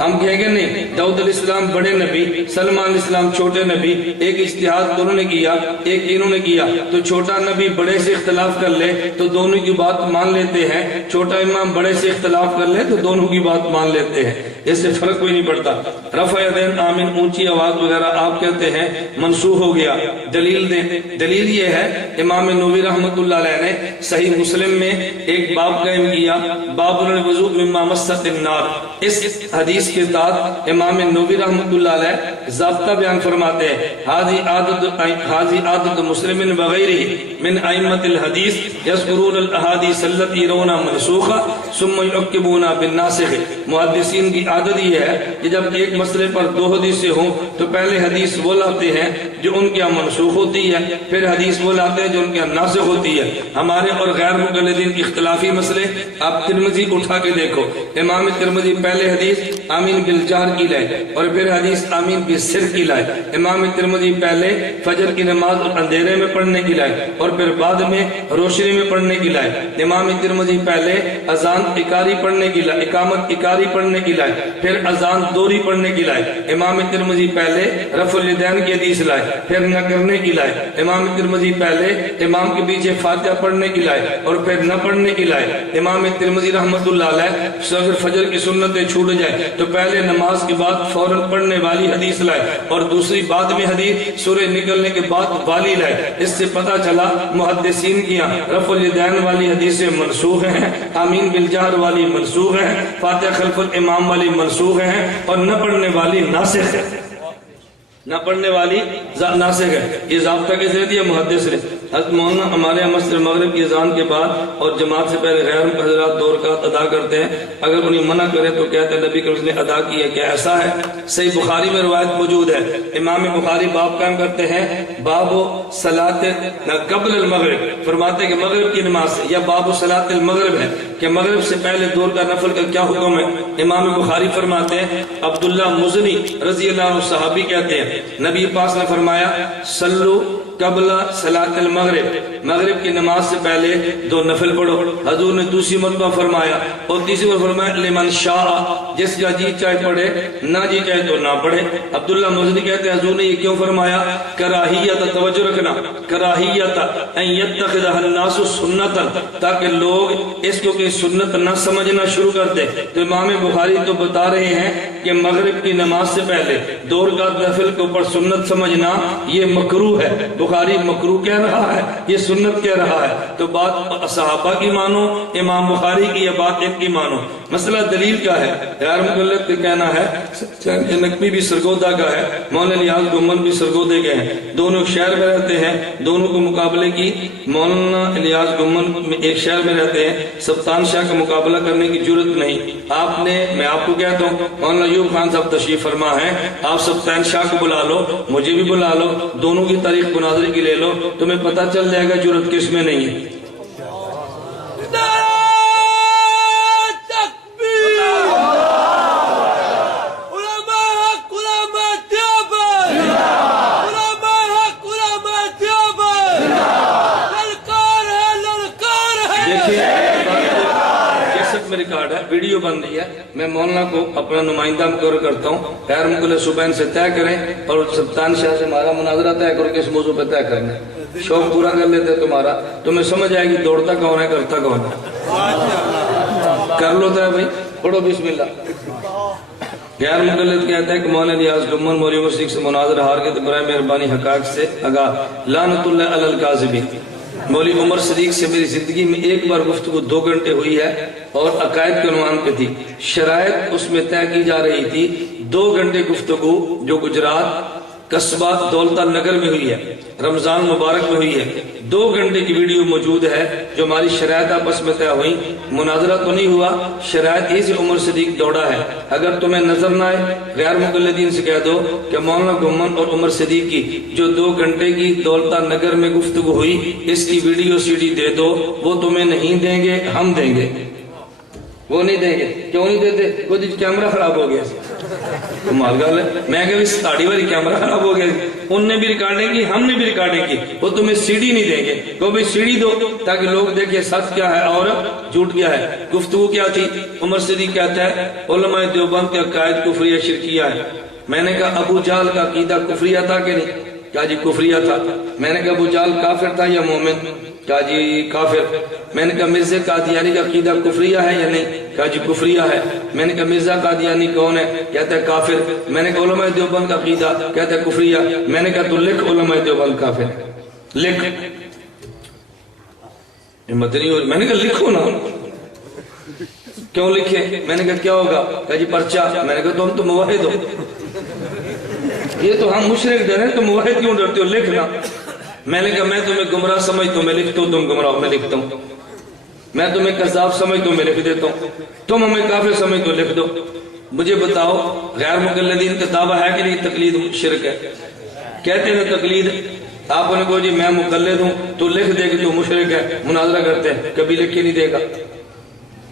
ہم کہیں گے نہیں، داؤد علیہ السلام بڑے نبی، سلمان علیہ السلام چھوٹے نبی، ایک اجتہاد دونوں نے کیا، ایک انہوں نے کیا. تو چھوٹا نبی بڑے سے اختلاف کر لے تو دونوں کی بات مان لیتے ہیں، چھوٹا امام بڑے سے اختلاف کر لے تو دونوں کی بات مان لیتے ہیں. اس سے فرق کوئی نہیں پڑتا. رفع یدین آمین اونچی آواز وغیرہ آپ کہتے ہیں منسوخ ہو گیا. دلیل دیں. دلیل یہ ہے امام نووی رحمۃ اللہ علیہ نے صحیح مسلم میں ایک باب قائم کیا، باب الوضوء مما مست النار. اس حدیث کے ساتھ امام نووی رحمۃ اللہ علیہ ضابطہ بیان فرماتے ہیں حاضی عادت مسلم وغیرہ من ائمۃ الحدیث یذکرون الاحادیث التي يرون منسوخہ ثم يعقبون بالناسخ. محدثین کی عادت یہ ہے کہ جب ایک مسئلے پر دو حدیثیں ہوں تو پہلے حدیث وہ لاتے ہیں جو ان کے منسوخ ہوتی ہے، پھر حدیث وہ لاتے ہیں جو ان کے ناسخ ہوتی ہے. ہمارے اور غیر مقلدین کی اختلافی مسئلے آپ ترمذی اٹھا کے دیکھو. امام ترمذی پہلے حدیث آمین بالجہر کی لائے اور پھر حدیث آمین بالسر کی لائے. امام ترمذی پہلے فجر کی نماز اندھیرے میں پڑھنے کی لائے اور پھر بعد میں روشنی میں پڑھنے کی لائے. امام ترمذی پہلے اذان اکاری پڑھنے کی لائے، اقامت اکاری پڑھنے کی لائے، پھر اذان دوری پڑھنے کی لائے. امام ترمذی پہلے رفع الیدین کی حدیث لائے، پھر نہ کرنے کی لائے. امام ترمذی پہلے امام کے پیچھے فاتحہ پڑھنے کی لائے اور پھر نہ پڑھنے کی لائے. امام ترمذی رحمۃ اللہ علیہ اگر فجر کی سنتیں چھوٹ جائے تو پہلے نماز کے بعد فوراً پڑھنے والی حدیث لائے اور دوسری بعد میں حدیث سورج نکلنے کے بعد والی لائے. اس سے پتہ چلا محدثین کی رفع الیدین والی حدیثیں منسوخ ہیں، آمین بالجہر والی منسوخ ہیں، فاتحہ خلف الامام والی منسوخ ہیں اور نہ پڑھنے والی ناسخ ہے. نہ پڑھنے والی ناسخ ہے. یہ ضابطہ کس نے دیا؟ محدث نے. حضرت مولانا ہمارے یہاں مسجد مغرب کی اذان کے بعد اور جماعت سے پہلے غیر حضرات 2 رکعت ادا کرتے ہیں. اگر انہیں منع کرے تو کہتے ہیں نبی کریم نے ادا کی ہے. کیا ایسا ہے؟ صحیح بخاری میں روایت موجود ہے. امام بخاری باب قائم کرتے ہیں باب صلاۃ قبل المغرب، فرماتے ہیں کہ مغرب کی نماز سے، یا باب صلاۃ المغرب ہے کہ مغرب سے پہلے دور کا نفل کا کیا حکم ہے. امام بخاری فرماتے ہیں عبداللہ مزنی رضی اللہ عنہ صحابی کہتے ہیں نبی پاک نے فرمایا صلو قبل صلاۃ المغرب، مغرب کی نماز سے پہلے 2 نفل پڑھو. حضور نے دوسری مرتبہ فرمایا اور تیسری مرتبہ فرمایا لمن شاء، جس کا جی چاہے پڑھے، نہ جی چاہے تو نہ پڑھے. عبداللہ مزنی کہتے ہیں حضور نے یہ کیوں فرمایا؟ کراہیت، توجہ رکھنا، کراہیت ان یتخذها الناس سنتا، تاکہ لوگ اس کو کہ سنت نہ سمجھنا شروع کر دے. تو امام بخاری تو بتا رہے ہیں کہ مغرب کی نماز سے پہلے 2 رکعت نفل کے اوپر سنت سمجھنا یہ مکروہ ہے. بخاری مکروہ کہہ رہا ہے، یہ سنت کہہ رہا ہے. تو بات صحابہ کی مانو امام بخاری کی، یہ بات ان کی مانو. مسئلہ دلیل کا ہے، غیر مقلد کا کہنا ہے نقوی بھی سرگودا کا ہے، مولانا الیاس گمن بھی سرگودے کے ہیں، دونوں شہر میں رہتے ہیں، دونوں کو مقابلے کی مولانا الیاس گمن ایک شہر میں رہتے ہیں، سبطان شاہ کا مقابلہ کرنے کی جرت نہیں۔ میں آپ کو کہتا ہوں مولانا ایوب خان صاحب تشریف فرما ہے، آپ سبطان شاہ کو بلا لو، مجھے بھی بلا لو، دونوں کی تاریخ مناظرے کی لے لو، تمہیں پتہ چل جائے گا جرت کس میں نہیں ہے۔ ریکارڈ ہے، ویڈیو بن رہی ہے، میں مولانا کو اپنا نمائندہ مقرر کرتا ہوں، غیر مقلد صوبین سے طے کریں اور سبطان شاہ سے ہمارا مناظرہ طے کرو کہ اس موضوع پہ طے کریں گے، شوق پورا کر لیتے تمہارا، تمہیں سمجھ آئے گی دوڑتا کون ہے کرتا کون ہے۔ کر لو طے بھائی، پڑھو بسم اللہ۔ غیر مقلد کہتا ہے کہ مولانا الیاس گمن مولوی عمر صدیق سے مناظرہ ہار کے تو برائے مہربانی حقائق سے آگاہ، لعنت اللہ علی الکاذبین۔ مولوی عمر صدیق سے میری زندگی میں ایک بار گفتگو 2 گھنٹے ہوئی ہے اور عقائد کے عنوان پہ تھی، شرائط اس میں طے کی جا رہی تھی، 2 گھنٹے گفتگو جو گجرات قصبہ دولتا نگر میں ہوئی ہے، رمضان مبارک میں ہوئی ہے، 2 گھنٹے کی ویڈیو موجود ہے جو ہماری شرائط آپس میں طے ہوئی، مناظرہ تو نہیں ہوا، شرائط ہی سے عمر صدیق دوڑا ہے۔ اگر تمہیں نظر نہ آئے غیر مقلدین سے کہہ دو کہ مولانا گمن اور عمر صدیق کی جو 2 گھنٹے کی دولتا نگر میں گفتگو ہوئی اس کی ویڈیو سی ڈی دے دو، وہ تمہیں نہیں دیں گے، ہم دیں گے، وہ نہیں دیں گے۔ کیوں نہیں دیتے؟ کوئی کیمرہ خراب ہو گیا، کمال گل ہے، میں کہ ساڑی والی کیمرہ خراب ہو گیا، ان نے بھی ریکارڈنگ کی، ہم نے بھی ریکارڈنگ کی، وہ تمہیں سی ڈی نہیں دیں گے، کو بھی سی ڈی دو تاکہ لوگ دیکھیں سچ کیا ہے اور جھوٹ کیا ہے۔ گفتگو کیا تھی؟ عمر صدیق کہتا ہے علماء دیوبند کے عقائد کفریہ شرکیہ ہے۔ میں نے کہا ابو جہل کا عقیدہ کفریہ تھا کہ نہیں؟ کہا جی کفریہ تھا۔ میں نے کہا ابو جہل کافر تھا یا مومن؟ کہا جی کافر۔ میں نے کہا مرزا قادیانی کا عقیدہ کفریہ ہے یا نہیں؟ کہا جی کفریہ ہے۔ میں نے کہا مرزا قادیانی کون ہے؟ کہتا ہے کافر۔ میں نے کہا علماء دیوبند کا عقیدہ؟ کہتا ہے کفریہ۔ میں نے کہا تو لکھ علماء دیوبند کافر، لکھ۔ ہمت نہیں ہو رہی، میں نے کہا لکھو نا۔ کیوں لکھے؟ میں نے کہا کیا ہوگا؟ کہا جی پرچہ۔ میں نے کہا تم تو موحد ہو، یہ تو ہم مشرک ڈرے تو موحد کیوں ڈرتے ہو؟ لکھنا۔ میں نے کہا میں تمہیں گمراہ سمجھتا ہوں میں لکھتا ہوں، تم گمراہ میں لکھتا ہوں، میں تمہیں کذاب سمجھتا ہوں میں لکھ دیتا ہوں، تم ہمیں کافر سمجھتے ہو لکھ دو۔ مجھے بتاؤ غیر مقلدین کا دعویٰ ہے کہ نہیں تقلید شرک ہے؟ کہتے ہیں تقلید، آپ نے کہو جی میں مقلد ہوں تو لکھ دے کہ تو مشرک ہے، مناظرہ کرتے ہیں، کبھی لکھ کے نہیں دے گا،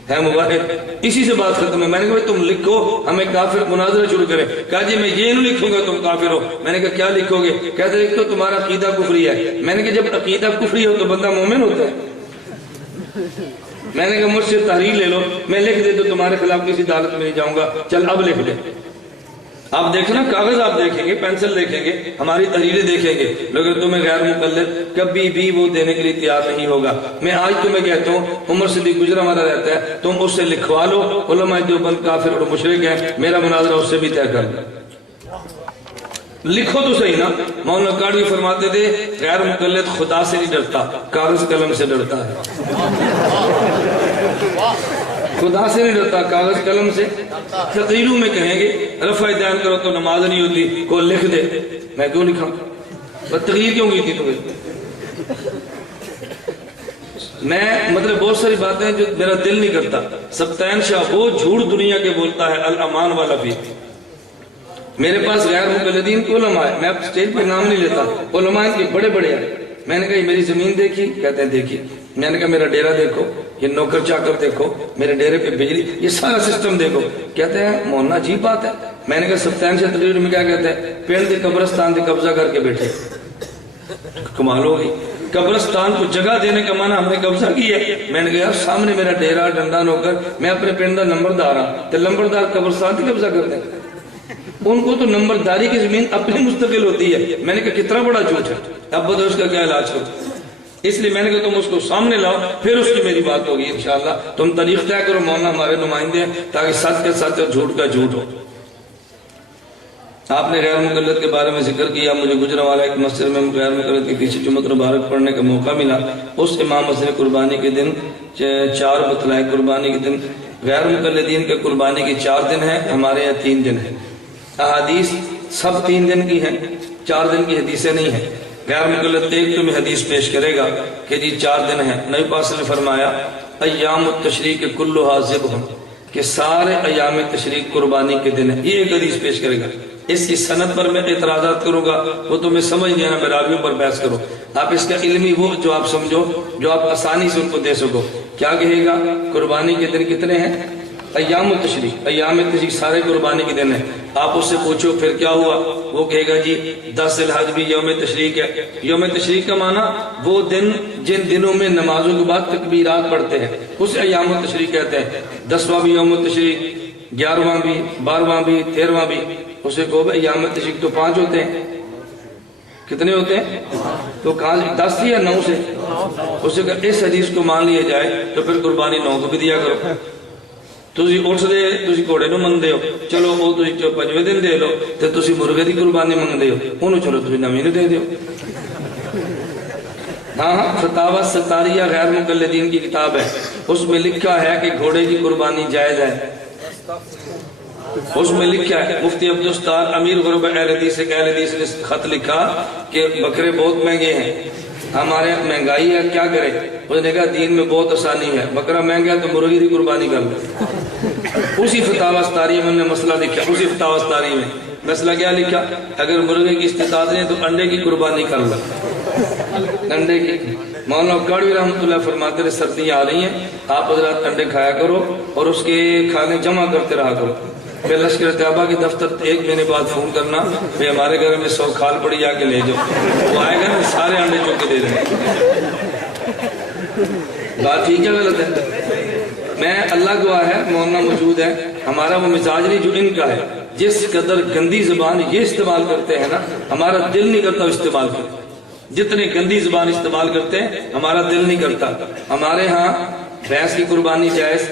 ہے مباحث، اسی سے بات ختم ہے۔ میں نے کہا تم لکھو ہمیں کافر، مناظرہ شروع کریں۔ کہا جی میں یہ نہیں لکھوں گا تم کافر ہو۔ میں نے کہا کیا لکھو گے؟ کہتے ہیں تو تمہارا عقیدہ کفری ہے۔ میں نے کہا جب عقیدہ کفری ہو تو بندہ مومن ہوتا ہے؟ میں نے کہا مجھ سے تحریر لے لو، میں لکھ دے تو تمہارے خلاف کسی عدالت میں نہیں جاؤں گا، چل اب لکھ دے۔ آپ دیکھنا کاغذ آپ دیکھیں گے، پینسل دیکھیں گے، ہماری تحریریں دیکھیں گے، لیکن تمہیں غیر مقلد کبھی بھی وہ دینے کے لیے تیار نہیں ہوگا۔ میں آج تمہیں کہتا ہوں عمر صدیق گجرانوالہ رہتا ہے، تم اس سے لکھوا لو علماء دیوبند کافر اور مشرک ہیں، میرا مناظرہ اس سے بھی طے کر دو، لکھو تو صحیح نا۔ مولانا کاڑوی فرماتے تھے غیر مقلد خدا سے نہیں ڈرتا، کاغذ قلم سے ڈرتا ہے، خدا سے نہیں ڈرتا، کاغذ قلم سے۔ تقریروں میں کہیں گے رفع دین کرو تو نماز نہیں ہوتی، کو لکھ دے، میں کیوں لکھا؟ تقریر کیوں کی تھی تمہیں؟ میں مطلب بہت ساری باتیں جو میرا دل نہیں کرتا۔ سبطین شاہ وہ جھوٹ دنیا کے بولتا ہے، الامان والا بھی۔ میرے پاس غیر مقلدین کے علماء ہے، میں اسٹیج پہ نام نہیں لیتا، علماء ان کے بڑے بڑے ہیں۔ میں نے کہا یہ میری زمین دیکھی؟ کہتے ہیں دیکھی۔ میں نے کہا میرا ڈیرا دیکھو، یہ نوکر چاکر دیکھو، میرے ڈیرے پہ بجلی، یہ سارا سسٹم دیکھو۔ کہتے ہیں مولانا عجیب بات ہے۔ میں نے کہا سبطین شاہ تقریر میں کیا کہتے ہیں؟ پنڈ دے قبرستان دے قبضہ کر کے بیٹھے، کمال ہو گئی۔ قبرستان کو جگہ دینے کا معنی ہم نے قبضہ کی ہے۔ میں نے کہا سامنے میرا ڈیرا ڈنڈا نوکر، میں اپنے پنڈ دا نمبردار ہوں، تو لمبردار قبرستان سے قبضہ کر دیں؟ ان کو تو نمبرداری کی زمین اپنی مستقل ہوتی ہے۔ میں نے کہا کتنا بڑا جھوٹ ہے، اب بتاؤ اس کا کیا علاج کرو؟ اس لیے میں نے کہا تم اس کو سامنے لاؤ، پھر اس کی میری بات ہوگی انشاءاللہ۔ تم تاریخ طے کرو، مولانا ہمارے نمائندے ہیں، تاکہ سچ کا سچ اور جھوٹ کا جھوٹ ہو۔ آپ نے غیر مقلد کے بارے میں ذکر کیا، مجھے گجرانوالہ کی مسجد میں غیر مقلد کی کسی جمعۃ مبارک پڑھنے کا موقع ملا۔ اس امام مسجد قربانی کے دن 4 بتلائے قربانی کے دن غیر مقلدین کے قربانی کے 4 دن ہیں، ہمارے یہاں 3 دن ہیں۔ احادیث سب 3 دن کی ہیں، 4 دن کی حدیثیں نہیں ہیں۔ غیر مقلد ایک تمہیں حدیث پیش کرے گا کہ جی 4 دن ہیں۔ نبی پاک صلی اللہ علیہ وسلم نے فرمایا ایام التشریق کلھا ذبح، کہ سارے ایام تشریق قربانی کے دن ہیں۔ یہ ایک حدیث پیش کرے گا، اس کی سند پر میں اعتراضات کروں گا، وہ تمہیں سمجھ نہیں آنا، میں راویوں پر بحث کروں۔ آپ اس کا علمی وہ جو آپ سمجھو، جو آپ آسانی سے ان کو دے سکو۔ کیا کہے گا؟ قربانی کے دن کتنے ہیں؟ ایام التشریق، ایام تشریق سارے قربانی کے دن ہیں۔ آپ اس سے پوچھو پھر کیا ہوا؟ وہ کہے گا جی 10 ذی الحج بھی یوم تشریق ہے۔ یوم تشریق کا معنی وہ دن جن دنوں میں نمازوں کے بعد تکبیرات پڑھتے ہیں، اسے ایام التشریق کہتے ہیں۔ 10واں بھی یوم تشریق، 11واں بھی، 12واں بھی، 13واں بھی، اسے کہو ایام تشریق تو 5 ہوتے ہیں۔ کتنے ہوتے ہیں؟ تو کہاں 10 یا 9 سے؟ اسے کہ اس حدیث کو مان لیا جائے تو پھر قربانی 9 کو بھی دیا کرو۔ تسی اٹھ دے تسی گھوڑے نو منگدے ہو، چلو وہ تسی 5ویں دن دے لو، تے تسی مرغے دی قربانی منگدے ہو، انہوں چلو تسی 9ویں نو دے دیو۔ ہاں فتاوی ستاریہ غیر مقلدین کی کتاب ہے، اس میں لکھا ہے کہ گھوڑے کی قربانی جائز ہے۔ اس میں لکھا ہے، مفتی عبدالستار امیر غرب اہل حدیث نے خط لکھا کہ بکرے بہت مہنگے ہیں، ہمارے یہاں مہنگائی ہے، کیا کرے؟ اس نے کہا دین میں بہت آسانی ہے، بکرا مہنگا ہے تو مرغی کی قربانی کر لو۔ اسی فتاوی ستاری میں نے مسئلہ لکھا، اسی فتاوی ستاری میں مسئلہ کیا لکھا؟ اگر مرغے کی استطاعت نہیں تو انڈے کی قربانی کر لو۔ انڈے کی مولانا کاڑوی رحمۃ اللہ فرماتے ہیں سردیاں آ رہی ہیں، آپ حضرات انڈے کھایا کرو اور اس کے کھانے جمع کرتے رہا کرو۔ پھر لشکر طیبہ کے دفتر 1 مہینے بعد فون کرنا کہ ہمارے گھر میں 100 کھال پڑی، جا کے لے جاؤ، وہ آئے گا نا سارے انڈے چوک کے دے دیں۔ بات ٹھیک ہے غلط ہے؟ میں اللہ گواہ ہے، مولانا موجود ہے، ہمارا وہ مزاج نہیں جو ان کا ہے۔ جس قدر گندی زبان یہ استعمال کرتے ہیں نا، ہمارا دل نہیں کرتا استعمال کرتے۔ جتنے گندی زبان استعمال کرتے ہیں ہمارا دل نہیں کرتا۔ ہمارے ہاں بھینس کی قربانی جائز،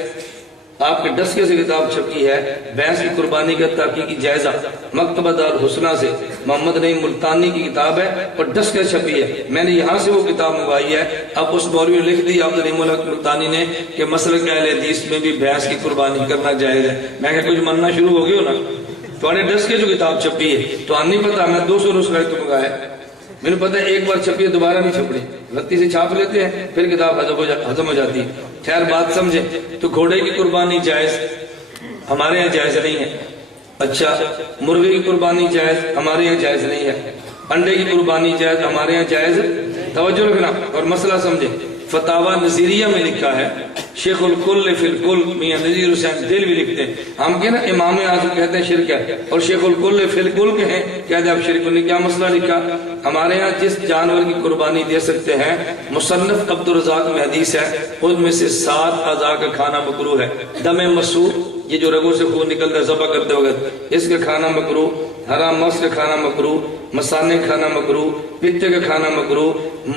آپ کے ڈسکے سے کتاب چھپی ہے بھینس کی قربانی کا تحقیقی جائزہ، مکتبہ دارالحسنہ سے، محمد نعیم ملتانی کی کتاب ہے اور ڈسکے چھپی ہے۔ میں نے یہاں سے وہ کتاب منگوائی ہے، اب اس مولوی نے لکھ دی عبد الرحیم ملتانی نے کہ مسلک اہل حدیث میں بھی بھینس کی قربانی کرنا جائز ہے۔ میں کہ کچھ مننا شروع ہو گیا نا، تھوڑے ڈسکے جو کتاب چھپی ہے تو نہیں پتا، میں 200 نسخے تو منگایا، میں نے پتا ایک بار چھپی ہے دوبارہ نہیں چھپڑی، غلطی سے چھاپ لیتے ہیں پھر کتاب ہضم ہو جاتی ہے۔ خیر بات سمجھے تو گھوڑے کی قربانی جائز ہمارے یہاں جائز نہیں ہے۔ اچھا مرغے کی قربانی جائز ہمارے یہاں جائز نہیں ہے۔ انڈے کی قربانی جائز ہمارے یہاں جائز، توجہ رکھنا اور مسئلہ سمجھے۔ فتاوی نظیریہ میں لکھا ہے، شیخ الکل فی الکل میاں نذیر حسین دل بھی لکھتے ہیں، ہم کہ نا امام اعظم کہتے ہیں شرک ہے اور شیخ الکل فی الکل کے ہیں، کہتے ہیں اب شرک نے کیا مسئلہ لکھا؟ ہمارے ہاں جس جانور کی قربانی دے سکتے ہیں، مصنف عبد الرزاق میں حدیث ہے، ان میں سے 7 اعضاء کا کھانا مکروہ ہے۔ دم مسعود، یہ جو رگوں سے خون نکلتا ہے ذبح کرتے وقت، اس کا کھانا مکروہ، حرام ماس کا کھانا مکروہ، مثانے کھانا مکروہ، پتے کا کھانا مکروہ،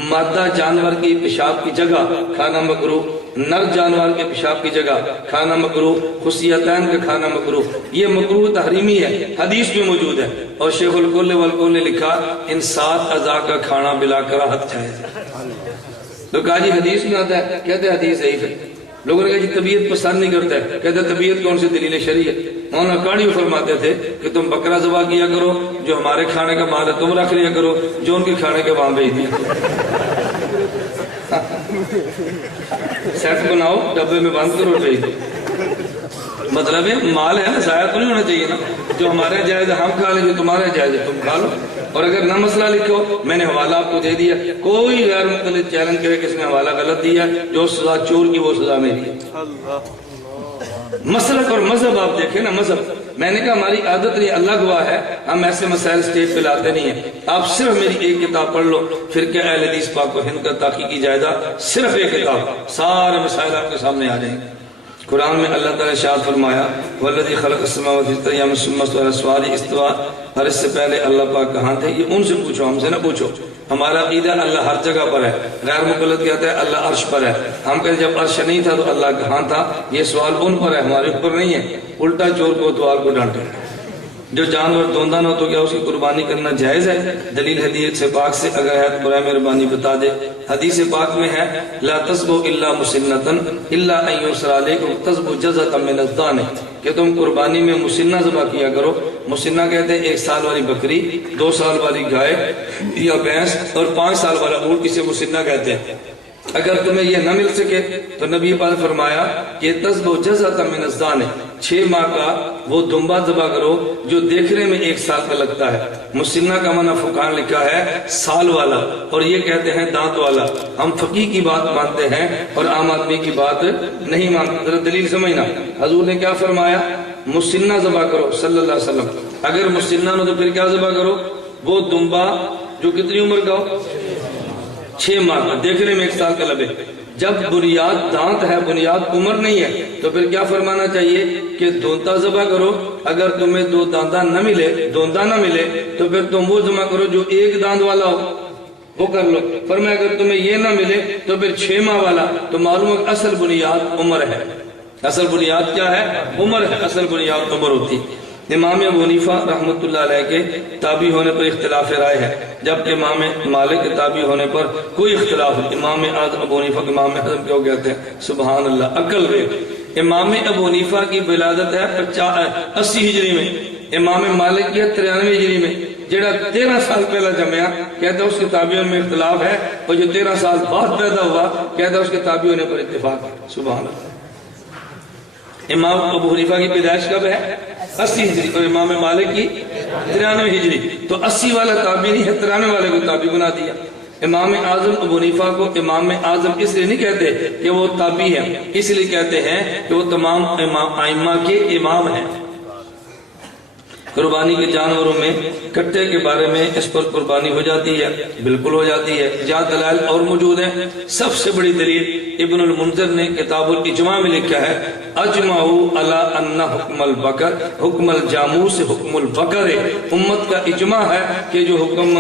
مادہ جانور کی پیشاب کی جگہ کھانا مکروہ، نر جانور کے پیشاب کی جگہ کھانا مکروہ، خصیتین کا کھانا مکروہ۔ یہ مکروہ تحریمی ہے، حدیث میں موجود ہے، اور شیخ الکل والکل نے لکھا ان 7 اعضاء کا کھانا بلا کراہت جائز ہے۔ تو کہا جی حدیث میں آتا ہے، کہتے ہیں حدیث ضعیف ہے۔ لوگوں نے کہا جی طبیعت پسند نہیں کرتا ہے، کہتے ہیں طبیعت کون سی دلیل شرعی ہے؟ مولانا کاڑی فرماتے تھے کہ تم بکرا ذبح کیا کرو، جو ہمارے کھانے کا مال ہے تم رکھ لیا کرو، جو ان کے کھانے کا وہاں بھیج دیا۔ سیٹ بناؤ، ڈبے میں بند کرو، بھیج دو۔ مطلب ہے مال ہے نا، ضائع تو نہیں ہونا چاہیے نا، جو ہمارے جائز ہے ہم کھا لیں، جو تمہارے جائز ہے تم کھا لو۔ اور اگر نہ مسئلہ لکھو، میں نے حوالہ آپ کو دے دیا، کوئی غیر مقلد چیلنج کرے کہ اس نے حوالہ غلط دیا، جو سزا چور کی وہ سزا میری ہے۔ مسلک اور مذہب آپ دیکھیں نا، مذہب میں نے کہا ہماری عادت نہیں، اللہ گواہ ہے ہم ایسے مسائل سٹیج پہ لاتے نہیں ہیں۔ آپ صرف میری ایک کتاب پڑھ لو، فرقہ اہل حدیث پاک و ہند کا تحقیقی جائزہ، صرف ایک کتاب، سارے مسائل آپ کے سامنے آ جائیں گے۔ قرآن میں اللہ تعالیٰ ارشاد فرمایا والذی خلق السماوات فی 6 ایام ثم استوى علی السوار استوا، اور اس سے پہلے اللہ پاک کہاں تھے؟ یہ ان سے پوچھو، ہم سے نہ پوچھو۔ ہمارا عقیدہ اللہ ہر جگہ پر ہے، غیر مقلد کہتا ہے اللہ عرش پر ہے، ہم کہتے جب عرش نہیں تھا تو اللہ کہاں تھا؟ یہ سوال ان پر ہے، ہمارے اوپر نہیں ہے۔ الٹا چور کو اتوار کو ڈانٹے۔ جو جانور دوندا نہ ہو تو کیا اس کی قربانی کرنا جائز ہے؟ دلیل حدیث پاک سے اگر ہے تو برائے مہربانی بتا دے۔ حدیث پاک میں ہے لا تذبحوا الا مسنۃ الا ان یسر علیکم تذبحوا جزۃ من الضان، کہ تم قربانی میں مسنہ ذبح کیا کرو۔ مسنہ کہتے ہیں 1 سال والی بکری، 2 سال والی گائے یا بھینس اور 5 سال والا اونٹ، اسے مسنہ کہتے ہیں۔ اگر تمہیں یہ نہ مل سکے تو نبی پاک نے فرمایا کہ تذبحوا جزۃ من الضان، 6 ماہ کا وہ دمبا ذبح کرو جو دیکھنے میں 1 سال کا لگتا ہے۔ مسنہ کا معنی فقہاء نے لکھا ہے سال والا، اور یہ کہتے ہیں دانت والا۔ ہم فقیہ کی بات مانتے ہیں اور عام آدمی کی بات نہیں مانتے۔ ذرا دلیل سمجھنا، حضور نے کیا فرمایا؟ مسنہ ذبح کرو صلی اللہ علیہ وسلم۔ اگر مسنہ نہ تو پھر کیا ذبح کرو؟ وہ دمبا جو کتنی عمر کا ہو؟ 6 ماہ کا، دیکھنے میں 1 سال کا لگے۔ جب بنیاد دانت ہے، بنیاد عمر نہیں ہے، تو پھر کیا فرمانا چاہیے کہ دوندا ذبح کرو۔ اگر تمہیں 2 داندا نہ ملے، دوندا نہ ملے، تو پھر تم وہ ذبح کرو جو 1 دانت والا ہو، وہ کر لو۔ فرمایا اگر تمہیں یہ نہ ملے تو پھر 6 ماہ والا۔ تو معلوم ہے کہ اصل بنیاد عمر ہے۔ اصل بنیاد کیا ہے؟ عمر ہے، اصل بنیاد عمر ہوتی۔ امام ابو حنیفہ رحمۃ اللہ علیہ کے تابع ہونے پر اختلاف رائے ہے، جبکہ امام مالک کے تابع ہونے پر کوئی اختلاف نہیں۔ امام اعظم ابو حنیفہ کو امام اعظم کیوں کہتے ہیں؟ سبحان اللہ، عقل رے۔ امام ابو حنیفہ کی ولادت ہے 80 ہجری میں، امام مالک کی ہے 93 ہجری میں۔ جڑا 13 سال پہلا جمعہ کہتا ہے اس کے تابعین میں اختلاف ہے، اور جو 13 سال بعد پیدا ہوا کہتا ہے اس کے تابع ہونے پر اتفاق ہے۔ سبحان اللہ۔ امام ابو حنیفہ کی پیدائش کب ہے؟ 80 ہجری، اور امام مالک کی 93 ہجری۔ تو 80 والا تابعی نہیں ہے، 93 والے کو تابعی بنا دیا۔ امام اعظم ابو حنیفہ کو امام اعظم اس لیے نہیں کہتے کہ وہ تابعی ہے، اس لیے کہتے ہیں کہ وہ تمام ائمہ کے امام ہیں۔ قربانی کے جانوروں میں کٹے کے بارے میں اس پر قربانی ہو جاتی ہے، بالکل ہو جاتی ہے۔ جہاں دلائل اور موجود ہیں، سب سے بڑی دلیل ابن المنذر نے کتاب الاجماع میں لکھا ہے اجمعوا علی ان حکم البقر حکم الجاموس حکم البقر، امت کا اجماع ہے کہ جو حکم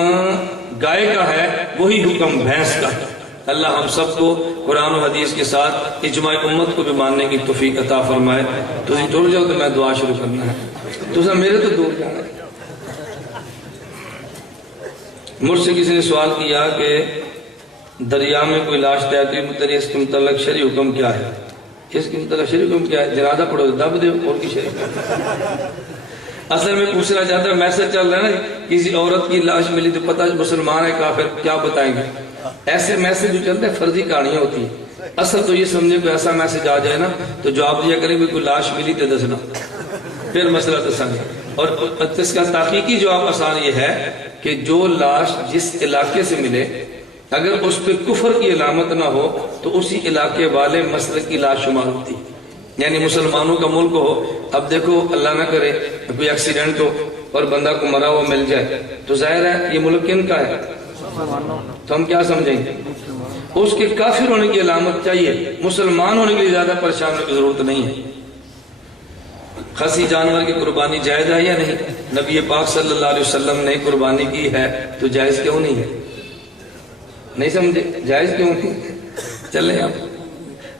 گائے کا ہے وہی حکم بھینس کا ہے۔ اللہ ہم سب کو قرآن و حدیث کے ساتھ اجماع امت کو بھی ماننے کی توفیق عطا فرمائے۔ تو ٹر جاؤ تو میں دعا شروع کرنا ہے، تو سر میرے تو دور جانا ہے۔ مجھ سے کسی نے سوال کیا کہ دریا میں کوئی لاش تیرتی متری، اس کے متعلق شرعی حکم کیا ہے؟ اس کے متعلق شرعی حکم کیا ہے؟ جنازہ پڑھو دب دو، اور کی شرعی اصل میں پوچھنا چاہتا ہے، میسج چل رہا ہے نا، کسی عورت کی لاش ملی تو پتہ مسلمان ہے کافر، کیا بتائیں گے؟ ایسے میسج جو چلتے ہیں فرضی کہانیاں ہوتی ہیں۔ اصل تو یہ سمجھے کوئی ایسا میسج آ جائے نا تو جواب دیا کریں کوئی لاش ملی تو دسنا، پھر مسئلہ تو سمجھے۔ اور اس کا تحقیقی جواب آسان یہ ہے کہ جو لاش جس علاقے سے ملے اگر اس پہ کفر کی علامت نہ ہو تو اسی علاقے والے مسلک کی لاش شمار ہوتی، یعنی مسلمانوں کا ملک ہو۔ اب دیکھو اللہ نہ کرے کوئی ایکسیڈنٹ ہو اور بندہ کو مرا ہوا مل جائے تو ظاہر ہے یہ ملک کن کا ہے؟ تو ہم کیا سمجھیں گے؟ اس کے کافر ہونے کی علامت چاہیے، مسلمان ہونے کے لیے زیادہ پریشان ہونے کی ضرورت نہیں ہے۔ خصی جانور کی قربانی جائز ہے یا نہیں؟ نبی پاک صلی اللہ علیہ وسلم نے قربانی کی ہے تو جائز کیوں نہیں ہے؟ نہیں سمجھے؟ جائز کیوں نہیں؟ چلیں آپ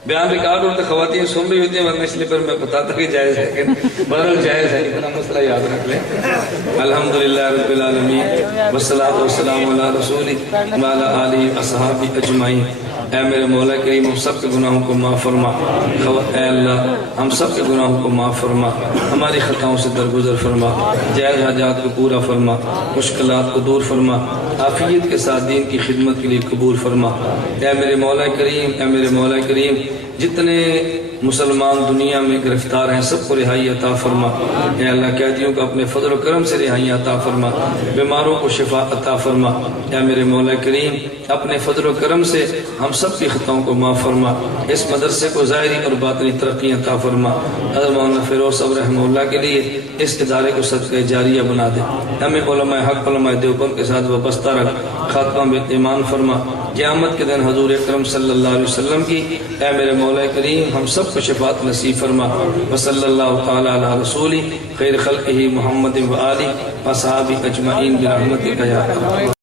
بیان ریکارڈ ہوتے خواتین سن رہی ہوتی ہیں، ورنہ اس لیے پر میں بتاتا کہ جائز ہے کہ بہرحال جائز ہے، اتنا مسئلہ یاد رکھ لیں۔ الحمدللہ رب العالمین والصلاۃ والسلام علی رسول وعلی آلہ اصحابہ اجمعین۔ اے میرے مولا کریم ہم سب کے گناہوں کو معاف فرما، اے اللہ ہم سب کے گناہوں کو معاف فرما، ہماری خطاؤں سے درگزر فرما، جائز حاجات کو پورا فرما، مشکلات کو دور فرما، عافیت کے ساتھ دین کی خدمت کے لیے قبول فرما۔ اے میرے مولا کریم، اے میرے مولا کریم، جتنے مسلمان دنیا میں گرفتار ہیں سب کو رہائی عطا فرما۔ اے اللہ قیدیوں کو اپنے فضل و کرم سے رہائی عطا فرما، بیماروں کو شفا عطا فرما۔ اے میرے مولا کریم اپنے فضل و کرم سے ہم سب کی خطاؤں کو معاف فرما، اس مدرسے کو ظاہری اور باطنی ترقی عطا فرما۔ حضرت مولانا فیروز صاحب رحمہ اللہ کے لیے اس ادارے کو صدقہ جاریہ بنا دے، ہمیں علماء حق علماء دیوبند کے ساتھ وابستہ رکھ، خاتمہ ایمان فرما۔ قیامت کے دن حضور اکرم صلی اللہ علیہ وسلم کی اے میرے مولا کریم ہم سب کو شفاعت نصیب فرما۔ وصلی اللہ تعالی علی رسول خیر خلقہ محمد و آلہ و صحابہ اجمعین برحمتک یا ارحم